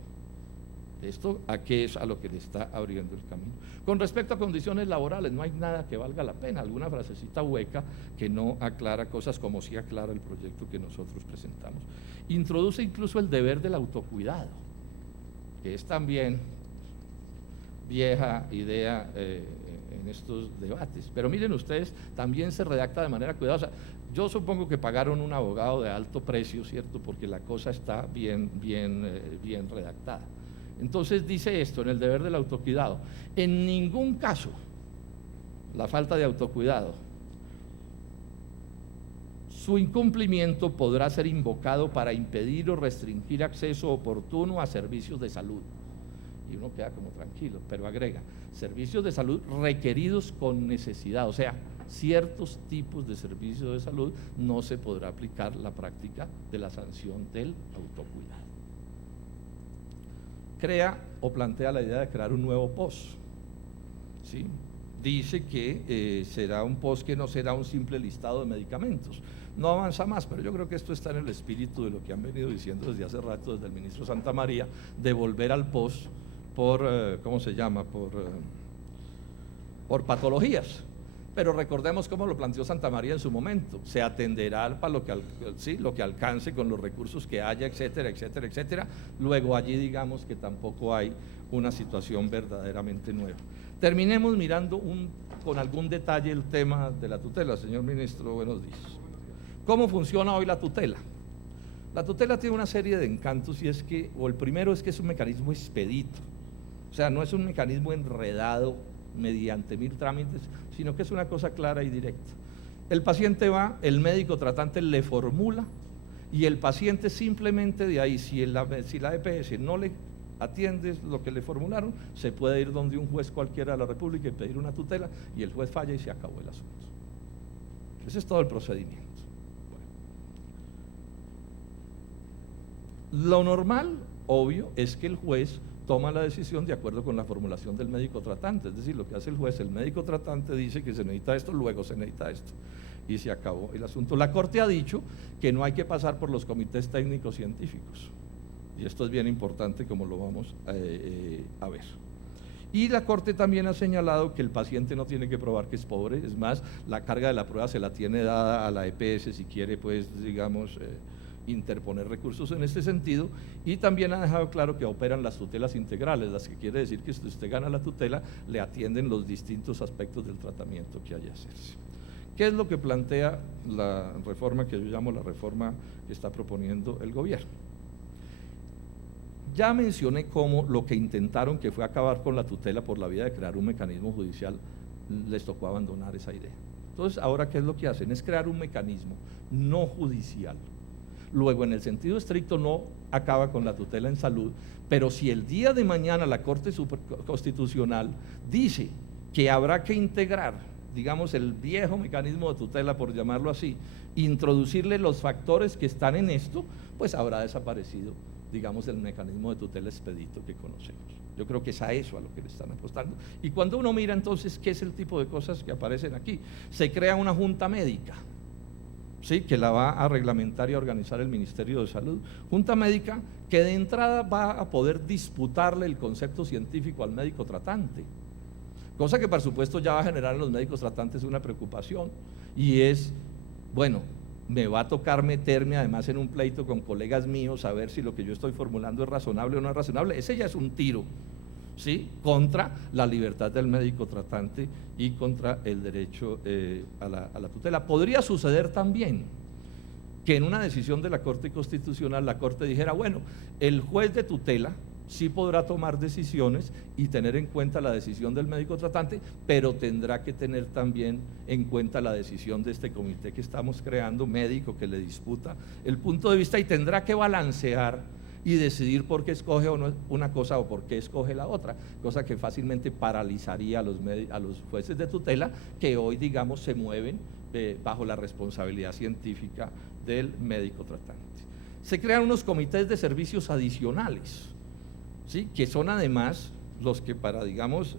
esto a qué es a lo que le está abriendo el camino. Con respecto a condiciones laborales, no hay nada que valga la pena, alguna frasecita hueca que no aclara cosas como sí aclara el proyecto que nosotros presentamos. Introduce incluso el deber del autocuidado, que es también vieja idea en estos debates. Pero miren ustedes, también se redacta de manera cuidadosa. Yo supongo que pagaron un abogado de alto precio, ¿cierto? Porque la cosa está bien redactada. Entonces dice esto en el deber del autocuidado: en ningún caso la falta de autocuidado, su incumplimiento podrá ser invocado para impedir o restringir acceso oportuno a servicios de salud. Y uno queda como tranquilo, pero agrega, servicios de salud requeridos con necesidad, o sea, ciertos tipos de servicios de salud no se podrá aplicar la práctica de la sanción del autocuidado. Crea o plantea la idea de crear un nuevo POS, ¿sí? Dice que será un POS que no será un simple listado de medicamentos. No avanza más, pero yo creo que esto está en el espíritu de lo que han venido diciendo desde hace rato desde el ministro Santamaría, de volver al POS por, ¿cómo se llama? Por patologías. Pero recordemos cómo lo planteó Santamaría en su momento: se atenderá para lo que alcance con los recursos que haya, etcétera, etcétera, etcétera. Luego allí digamos que tampoco hay una situación verdaderamente nueva. Terminemos mirando con algún detalle el tema de la tutela. Señor ministro, buenos días. ¿Cómo funciona hoy la tutela? La tutela tiene una serie de encantos, y es que, o el primero es que es un mecanismo expedito, o sea, no es un mecanismo enredado mediante 1000 trámites, sino que es una cosa clara y directa. El paciente va, el médico tratante le formula y el paciente simplemente de ahí, si la EPS no le atiende lo que le formularon, se puede ir donde un juez cualquiera de la República y pedir una tutela y el juez falla y se acabó el asunto. Ese es todo el procedimiento. Bueno. Lo normal, obvio, es que el juez toma la decisión de acuerdo con la formulación del médico tratante, es decir, lo que hace el juez, el médico tratante dice que se necesita esto, luego se necesita esto, y se acabó el asunto. La Corte ha dicho que no hay que pasar por los comités técnicos científicos, y esto es bien importante como lo vamos a ver. Y la Corte también ha señalado que el paciente no tiene que probar que es pobre, es más, la carga de la prueba se la tiene dada a la EPS si quiere, pues, digamos, interponer recursos en este sentido, y también ha dejado claro que operan las tutelas integrales, las que quiere decir que si usted gana la tutela, le atienden los distintos aspectos del tratamiento que haya que hacerse. ¿Qué es lo que plantea la reforma que yo llamo la reforma que está proponiendo el gobierno? Ya mencioné cómo lo que intentaron, que fue acabar con la tutela por la vía de crear un mecanismo judicial, les tocó abandonar esa idea. Entonces, ahora, ¿qué es lo que hacen? Es crear un mecanismo no judicial. Luego, en el sentido estricto, no acaba con la tutela en salud, pero si el día de mañana la Corte Constitucional dice que habrá que integrar, digamos, el viejo mecanismo de tutela, por llamarlo así, introducirle los factores que están en esto, pues habrá desaparecido, digamos, el mecanismo de tutela expedito que conocemos. Yo creo que es a eso a lo que le están apostando. Y cuando uno mira entonces qué es el tipo de cosas que aparecen aquí, se crea una junta médica, ¿sí?, que la va a reglamentar y a organizar el Ministerio de Salud. Junta médica que de entrada va a poder disputarle el concepto científico al médico tratante, cosa que por supuesto ya va a generar en los médicos tratantes una preocupación, y es, bueno, me va a tocar meterme además en un pleito con colegas míos a ver si lo que yo estoy formulando es razonable o no es razonable. Ese ya es un tiro, ¿sí?, contra la libertad del médico tratante y contra el derecho a la tutela. Podría suceder también que en una decisión de la Corte Constitucional la Corte dijera, bueno, el juez de tutela sí podrá tomar decisiones y tener en cuenta la decisión del médico tratante, pero tendrá que tener también en cuenta la decisión de este comité que estamos creando, médico, que le disputa el punto de vista, y tendrá que balancear y decidir por qué escoge una cosa o por qué escoge la otra, cosa que fácilmente paralizaría a los jueces de tutela, que hoy, digamos, se mueven bajo la responsabilidad científica del médico tratante. Se crean unos comités de servicios adicionales, ¿sí?, que son además los que para, digamos,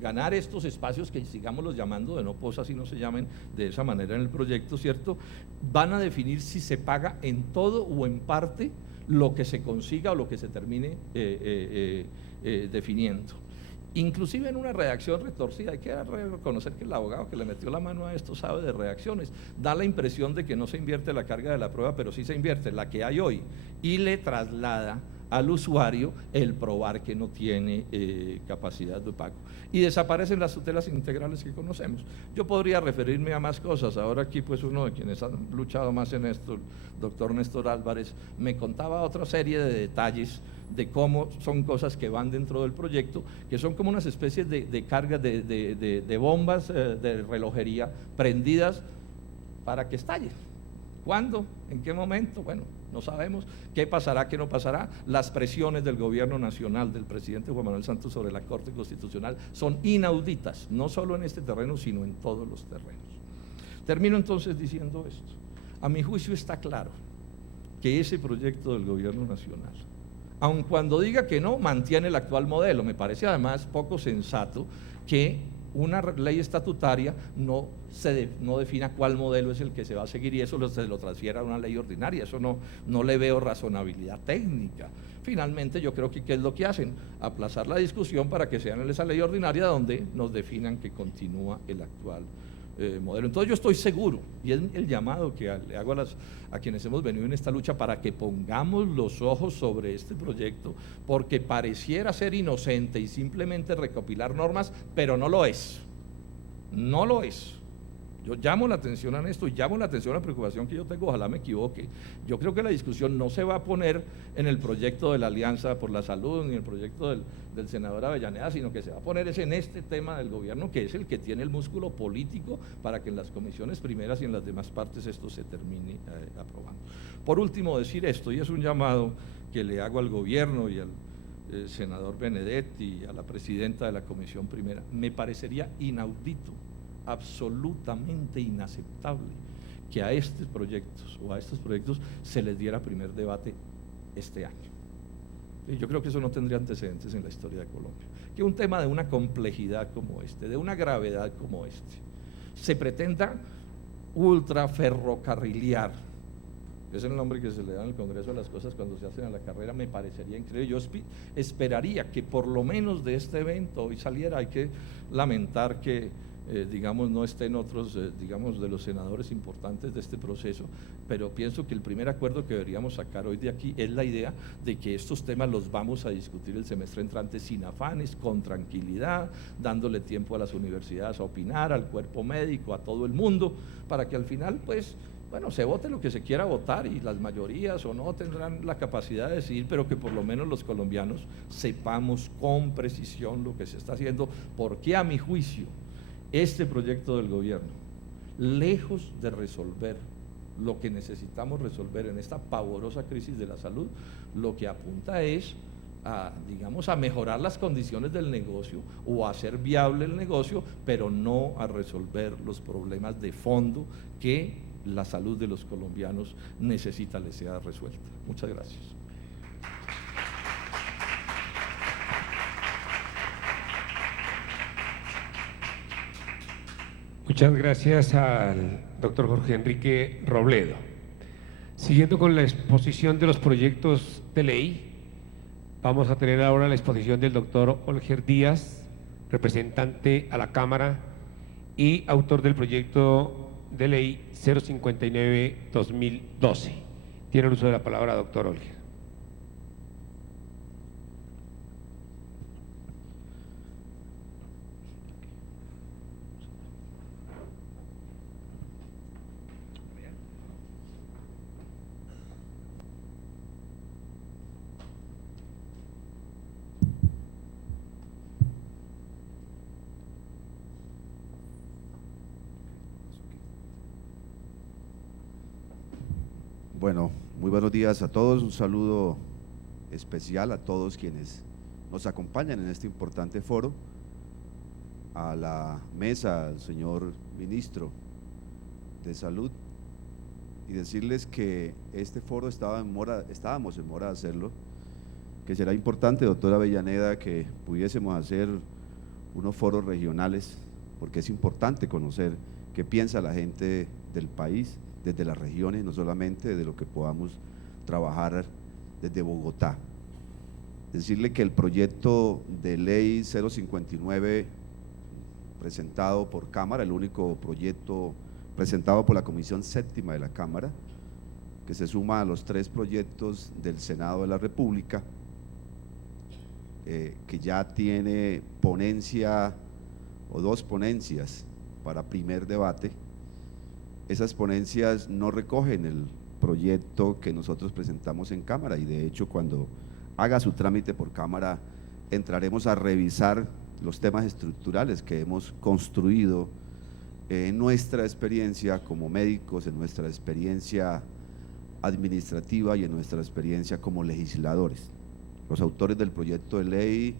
ganar estos espacios que sigámoslos llamando de no posas y no se llamen de esa manera en el proyecto, ¿cierto?, van a definir si se paga en todo o en parte lo que se consiga o lo que se termine definiendo. Inclusive en una redacción retorcida, hay que reconocer que el abogado que le metió la mano a esto sabe de redacciones, da la impresión de que no se invierte la carga de la prueba, pero sí se invierte la que hay hoy, y le traslada al usuario el probar que no tiene capacidad de pago. Y desaparecen las tutelas integrales que conocemos. Yo podría referirme a más cosas. Ahora aquí, pues, uno de quienes han luchado más en esto, el doctor Néstor Álvarez, me contaba otra serie de detalles de cómo son cosas que van dentro del proyecto, que son como unas especies de cargas de bombas de relojería prendidas para que estallen. ¿Cuándo? ¿En qué momento? Bueno, no sabemos. ¿Qué pasará? ¿Qué no pasará? Las presiones del gobierno nacional, del presidente Juan Manuel Santos sobre la Corte Constitucional son inauditas, no solo en este terreno, sino en todos los terrenos. Termino entonces diciendo esto. A mi juicio está claro que ese proyecto del gobierno nacional, aun cuando diga que no, mantiene el actual modelo. Me parece además poco sensato que una ley estatutaria no defina cuál modelo es el que se va a seguir y eso se lo transfiera a una ley ordinaria. Eso no le veo razonabilidad técnica. Finalmente, yo creo que ¿qué es lo que hacen? Aplazar la discusión para que sea en esa ley ordinaria donde nos definan que continúa el actual modelo. Entonces yo estoy seguro, y es el llamado que le hago a quienes hemos venido en esta lucha, para que pongamos los ojos sobre este proyecto, porque pareciera ser inocente y simplemente recopilar normas, pero no lo es, no lo es. Yo llamo la atención a esto y llamo la atención a la preocupación que yo tengo, ojalá me equivoque. Yo creo que la discusión no se va a poner en el proyecto de la Alianza por la Salud ni en el proyecto del senador Avellaneda, sino que se va a poner en este tema del gobierno, que es el que tiene el músculo político para que en las comisiones primeras y en las demás partes esto se termine aprobando. Por último, decir esto, y es un llamado que le hago al gobierno y al senador Benedetti y a la presidenta de la comisión primera, me parecería inaudito, absolutamente inaceptable que a estos proyectos se les diera primer debate este año. Y yo creo que eso no tendría antecedentes en la historia de Colombia. Que un tema de una complejidad como este, de una gravedad como este, se pretenda ultraferrocarrilear, que es el nombre que se le da en el Congreso a las cosas cuando se hacen a la carrera, me parecería increíble. Yo esperaría que por lo menos de este evento hoy saliera. Hay que lamentar que digamos, no estén otros, digamos, de los senadores importantes de este proceso, pero pienso que el primer acuerdo que deberíamos sacar hoy de aquí es la idea de que estos temas los vamos a discutir el semestre entrante sin afanes, con tranquilidad, dándole tiempo a las universidades a opinar, al cuerpo médico, a todo el mundo, para que al final, pues, bueno, se vote lo que se quiera votar y las mayorías o no tendrán la capacidad de decidir, pero que por lo menos los colombianos sepamos con precisión lo que se está haciendo, porque a mi juicio, este proyecto del gobierno, lejos de resolver lo que necesitamos resolver en esta pavorosa crisis de la salud, lo que apunta es a, digamos, a mejorar las condiciones del negocio o a hacer viable el negocio, pero no a resolver los problemas de fondo que la salud de los colombianos necesita les sea resuelta. Muchas gracias. Muchas gracias al doctor Jorge Enrique Robledo. Siguiendo con la exposición de los proyectos de ley, vamos a tener ahora la exposición del doctor Olger Díaz, representante a la Cámara y autor del proyecto de ley 059-2012. Tiene el uso de la palabra, doctor Olger. Bueno, muy buenos días a todos, un saludo especial a todos quienes nos acompañan en este importante foro, a la mesa, al señor ministro de Salud, y decirles que este foro estábamos en mora de hacerlo, que será importante, doctora Avellaneda, que pudiésemos hacer unos foros regionales, porque es importante conocer qué piensa la gente del país, desde las regiones, no solamente de lo que podamos trabajar desde Bogotá. Decirle que el proyecto de ley 059 presentado por Cámara, el único proyecto presentado por la Comisión Séptima de la Cámara, que se suma a los 3 proyectos del Senado de la República, que ya tiene ponencia o 2 ponencias para primer debate. Esas ponencias no recogen el proyecto que nosotros presentamos en Cámara, y de hecho cuando haga su trámite por Cámara entraremos a revisar los temas estructurales que hemos construido en nuestra experiencia como médicos, en nuestra experiencia administrativa y en nuestra experiencia como legisladores. Los autores del proyecto de ley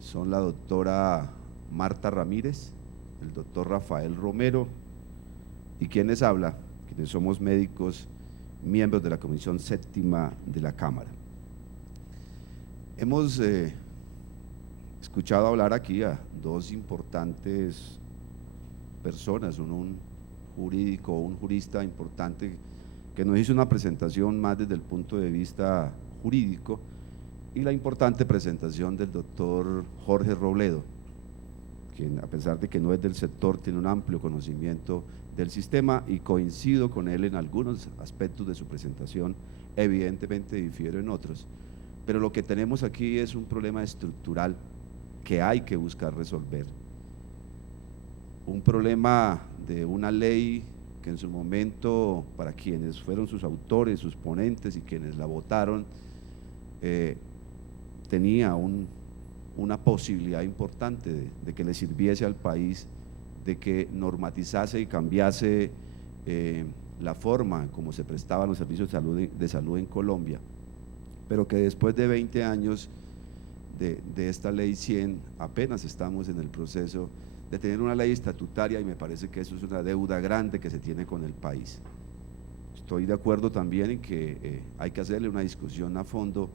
son la doctora Marta Ramírez, el doctor Rafael Romero, y quienes habla, quienes somos médicos, miembros de la Comisión Séptima de la Cámara. Hemos escuchado hablar aquí a 2 importantes personas, un jurídico, un jurista importante, que nos hizo una presentación más desde el punto de vista jurídico, y la importante presentación del doctor Jorge Robledo, quien, a pesar de que no es del sector, tiene un amplio conocimiento del sistema, y coincido con él en algunos aspectos de su presentación, evidentemente difiero en otros, pero lo que tenemos aquí es un problema estructural que hay que buscar resolver, un problema de una ley que en su momento, para quienes fueron sus autores, sus ponentes y quienes la votaron, tenía una posibilidad importante de que le sirviese al país, de que normatizase y cambiase la forma como se prestaban los servicios de salud en Colombia, pero que después de 20 años de esta ley 100 apenas estamos en el proceso de tener una ley estatutaria, y me parece que eso es una deuda grande que se tiene con el país. Estoy de acuerdo también en que hay que hacerle una discusión a fondo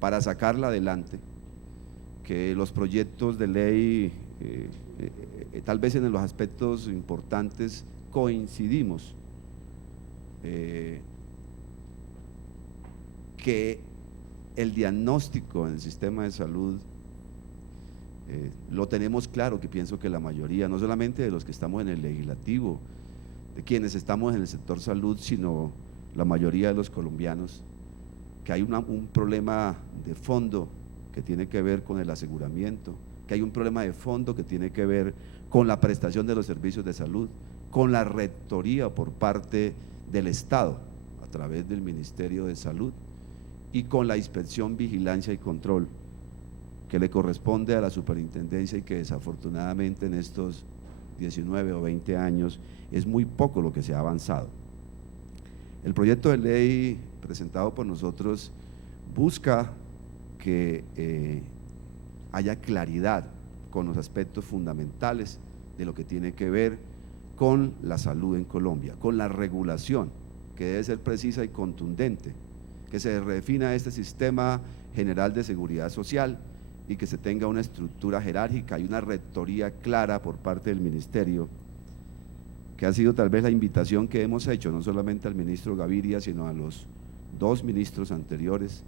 para sacarla adelante, que los proyectos de ley, tal vez en los aspectos importantes coincidimos, que el diagnóstico en el sistema de salud lo tenemos claro, que pienso que la mayoría, no solamente de los que estamos en el legislativo, de quienes estamos en el sector salud, sino la mayoría de los colombianos, que hay un problema de fondo que tiene que ver con el aseguramiento, que hay un problema de fondo que tiene que ver con la prestación de los servicios de salud, con la rectoría por parte del Estado a través del Ministerio de Salud y con la inspección, vigilancia y control que le corresponde a la superintendencia, y que desafortunadamente en estos 19 o 20 años es muy poco lo que se ha avanzado. El proyecto de ley presentado por nosotros busca que haya claridad con los aspectos fundamentales de lo que tiene que ver con la salud en Colombia, con la regulación, que debe ser precisa y contundente, que se redefina este sistema general de seguridad social y que se tenga una estructura jerárquica y una rectoría clara por parte del ministerio, que ha sido tal vez la invitación que hemos hecho, no solamente al ministro Gaviria, sino a los 2 ministros anteriores,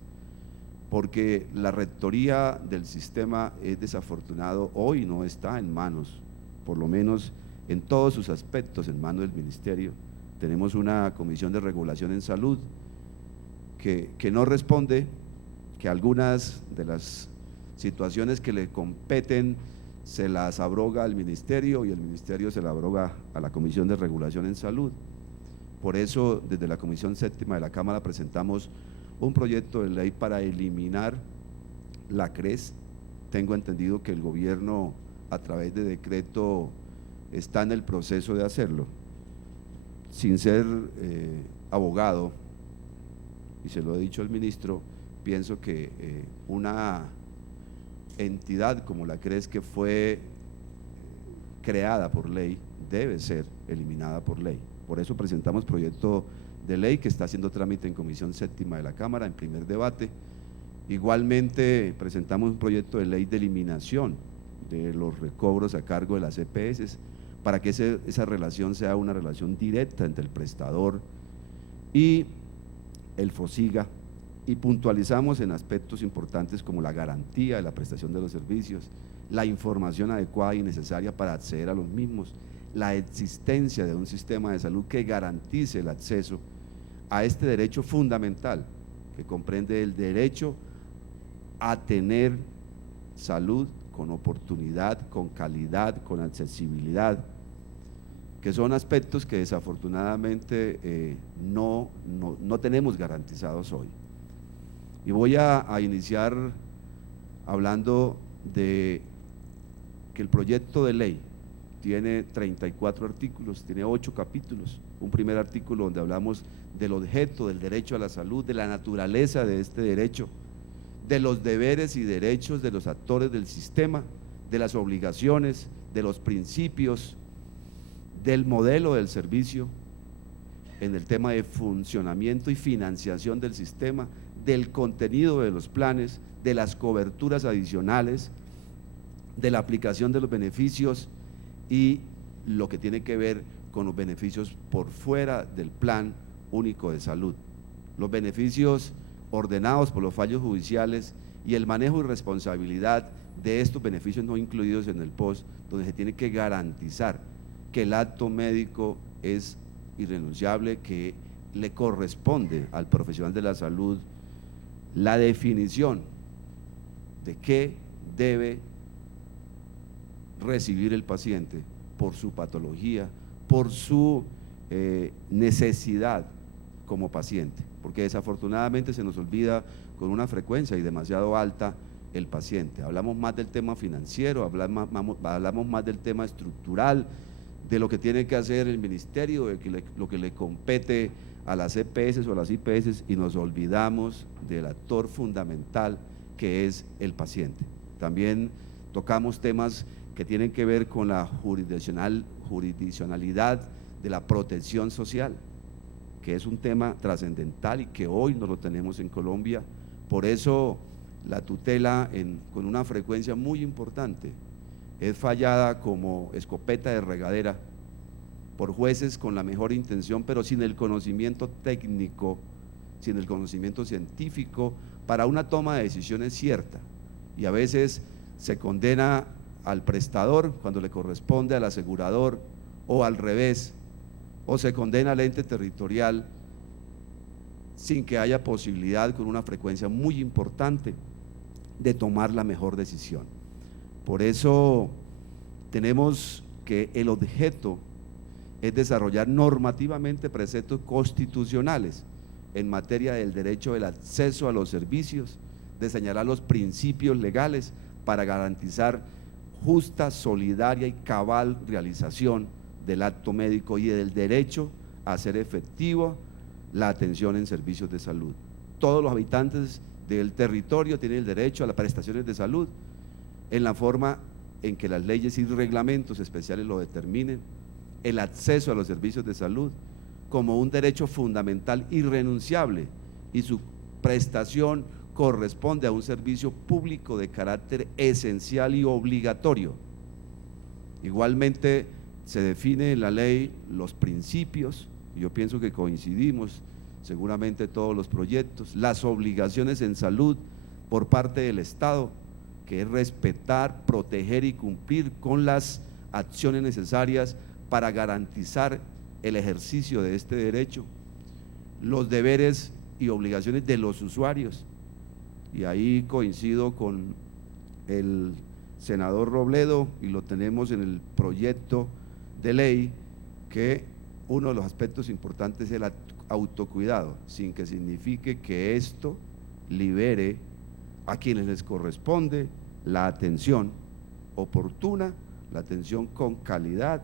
porque la rectoría del sistema es desafortunado, hoy no está en manos, por lo menos en todos sus aspectos, en manos del ministerio. Tenemos una comisión de regulación en salud que no responde, que algunas de las situaciones que le competen se las abroga al ministerio y el ministerio se la abroga a la Comisión de Regulación en Salud. Por eso, desde la Comisión Séptima de la Cámara presentamos un proyecto de ley para eliminar la CRES. Tengo entendido que el gobierno, a través de decreto, está en el proceso de hacerlo. Sin ser abogado, y se lo he dicho al ministro, pienso que una entidad como la CRES, que fue creada por ley, debe ser eliminada por ley. Por eso presentamos proyecto de ley que está haciendo trámite en Comisión Séptima de la Cámara en primer debate. Igualmente presentamos un proyecto de ley de eliminación de los recobros a cargo de las EPS, para que esa relación sea una relación directa entre el prestador y el FOSIGA, y puntualizamos en aspectos importantes como la garantía de la prestación de los servicios, la información adecuada y necesaria para acceder a los mismos, la existencia de un sistema de salud que garantice el acceso a este derecho fundamental, que comprende el derecho a tener salud con oportunidad, con calidad, con accesibilidad, que son aspectos que desafortunadamente no tenemos garantizados hoy. Y voy a iniciar hablando de que el proyecto de ley tiene 34 artículos, tiene 8 capítulos, un primer artículo donde hablamos del objeto del derecho a la salud, de la naturaleza de este derecho, de los deberes y derechos de los actores del sistema, de las obligaciones, de los principios, del modelo del servicio, en el tema de funcionamiento y financiación del sistema, del contenido de los planes, de las coberturas adicionales, de la aplicación de los beneficios y lo que tiene que ver con los beneficios por fuera del plan único de salud, los beneficios ordenados por los fallos judiciales y el manejo y responsabilidad de estos beneficios no incluidos en el POS, donde se tiene que garantizar que el acto médico es irrenunciable, que le corresponde al profesional de la salud la definición de qué debe recibir el paciente por su patología, por su necesidad como paciente, porque desafortunadamente se nos olvida con una frecuencia y demasiado alta el paciente. Hablamos más del tema financiero, hablamos más del tema estructural, de lo que tiene que hacer el ministerio, de lo que le compete a las EPS o a las IPS, y nos olvidamos del actor fundamental que es el paciente. También tocamos temas que tienen que ver con la jurisdiccionalidad de la protección social, que es un tema trascendental y que hoy no lo tenemos en Colombia. Por eso la tutela con una frecuencia muy importante es fallada como escopeta de regadera por jueces con la mejor intención, pero sin el conocimiento técnico, sin el conocimiento científico para una toma de decisiones cierta. Y a veces se condena al prestador cuando le corresponde al asegurador, o al revés, o se condena al ente territorial sin que haya posibilidad, con una frecuencia muy importante, de tomar la mejor decisión. Por eso tenemos que el objeto es desarrollar normativamente preceptos constitucionales en materia del derecho del acceso a los servicios, de señalar los principios legales para garantizar justa, solidaria y cabal realización del acto médico y del derecho a hacer efectivo la atención en servicios de salud. Todos los habitantes del territorio tienen el derecho a las prestaciones de salud en la forma en que las leyes y reglamentos especiales lo determinen, el acceso a los servicios de salud como un derecho fundamental irrenunciable, y su prestación corresponde a un servicio público de carácter esencial y obligatorio. Igualmente se define en la ley los principios, y yo pienso que coincidimos seguramente todos los proyectos, las obligaciones en salud por parte del Estado, que es respetar, proteger y cumplir con las acciones necesarias para garantizar el ejercicio de este derecho, los deberes y obligaciones de los usuarios. Y ahí coincido con el senador Robledo, y lo tenemos en el proyecto de ley, que uno de los aspectos importantes es el autocuidado, sin que signifique que esto libere a quienes les corresponde la atención oportuna, la atención con calidad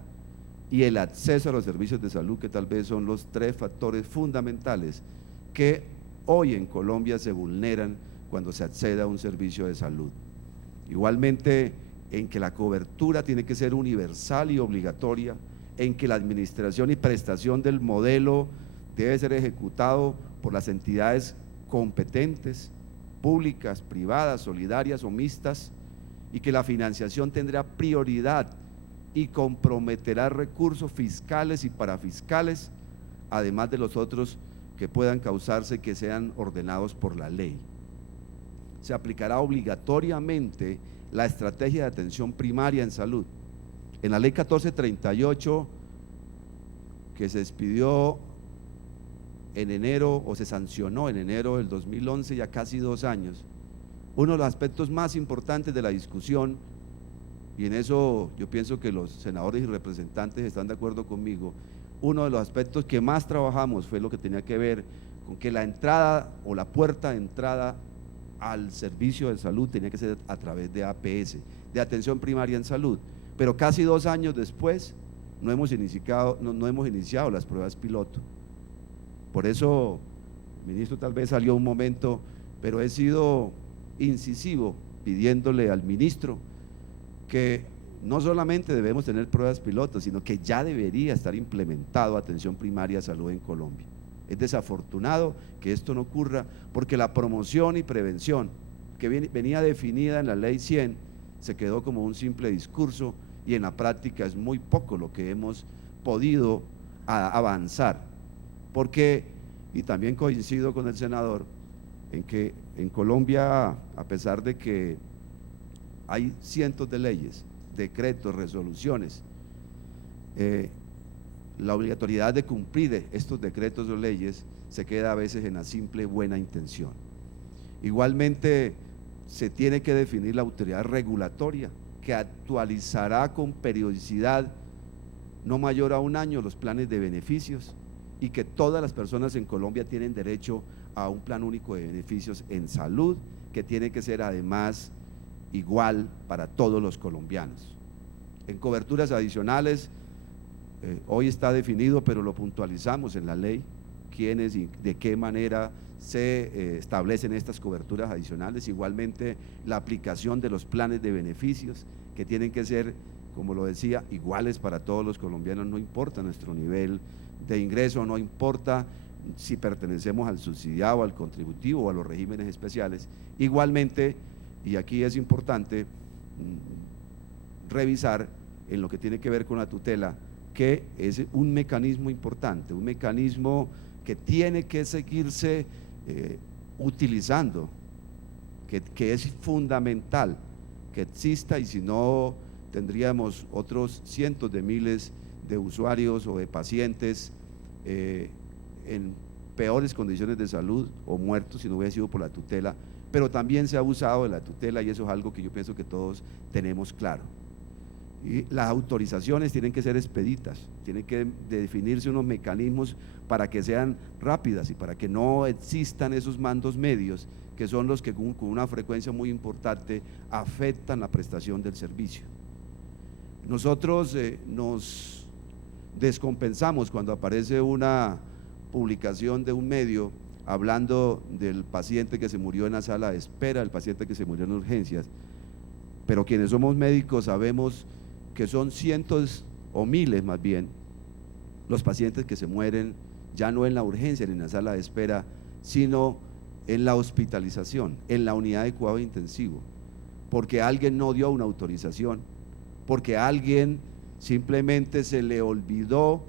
y el acceso a los servicios de salud, que tal vez son los tres factores fundamentales que hoy en Colombia se vulneran cuando se accede a un servicio de salud. Igualmente, en que la cobertura tiene que ser universal y obligatoria, en que la administración y prestación del modelo debe ser ejecutado por las entidades competentes, públicas, privadas, solidarias o mixtas, y que la financiación tendrá prioridad y comprometerá recursos fiscales y parafiscales, además de los otros que puedan causarse, que sean ordenados por la ley. Se aplicará obligatoriamente la estrategia de atención primaria en salud. En la ley 1438, que se expidió en enero, o se sancionó en enero del 2011, ya casi 2 años, uno de los aspectos más importantes de la discusión, y en eso yo pienso que los senadores y representantes están de acuerdo conmigo, uno de los aspectos que más trabajamos fue lo que tenía que ver con que la entrada o la puerta de entrada al servicio de salud tenía que ser a través de APS, de atención primaria en salud. Pero casi 2 años después no hemos iniciado las pruebas piloto. Por eso, ministro, tal vez salió un momento, pero he sido incisivo pidiéndole al ministro que no solamente debemos tener pruebas pilotos, sino que ya debería estar implementado atención primaria de salud en Colombia. Es desafortunado que esto no ocurra, porque la promoción y prevención que venía definida en la ley 100 se quedó como un simple discurso, y en la práctica es muy poco lo que hemos podido avanzar. Porque, y también coincido con el senador, en que en Colombia, a pesar de que hay cientos de leyes, decretos, resoluciones, la obligatoriedad de cumplir estos decretos o leyes se queda a veces en la simple buena intención. Igualmente, se tiene que definir la autoridad regulatoria, que actualizará con periodicidad no mayor a 1 año los planes de beneficios y que todas las personas en Colombia tienen derecho a un plan único de beneficios en salud, que tiene que ser además igual para todos los colombianos. En coberturas adicionales, hoy está definido, pero lo puntualizamos en la ley, quiénes y de qué manera se establecen estas coberturas adicionales. Igualmente, la aplicación de los planes de beneficios, que tienen que ser, como lo decía, iguales para todos los colombianos, no importa nuestro nivel de ingreso, no importa si pertenecemos al subsidiado, al contributivo o a los regímenes especiales. Igualmente, y aquí es importante revisar en lo que tiene que ver con la tutela, que es un mecanismo importante, un mecanismo que tiene que seguirse utilizando, que es fundamental que exista, y si no tendríamos otros cientos de miles de usuarios o de pacientes en peores condiciones de salud o muertos si no hubiera sido por la tutela. Pero también se ha abusado de la tutela y eso es algo que yo pienso que todos tenemos claro. Y las autorizaciones tienen que ser expeditas, tienen que definirse unos mecanismos para que sean rápidas y para que no existan esos mandos medios que son los que con una frecuencia muy importante afectan la prestación del servicio. Nosotros nos descompensamos cuando aparece una publicación de un medio hablando del paciente que se murió en la sala de espera, del paciente que se murió en urgencias, pero quienes somos médicos sabemos que son cientos o miles más bien los pacientes que se mueren ya no en la urgencia ni en la sala de espera, sino en la hospitalización, en la unidad de cuidado intensivo, porque alguien no dio una autorización, porque a alguien simplemente se le olvidó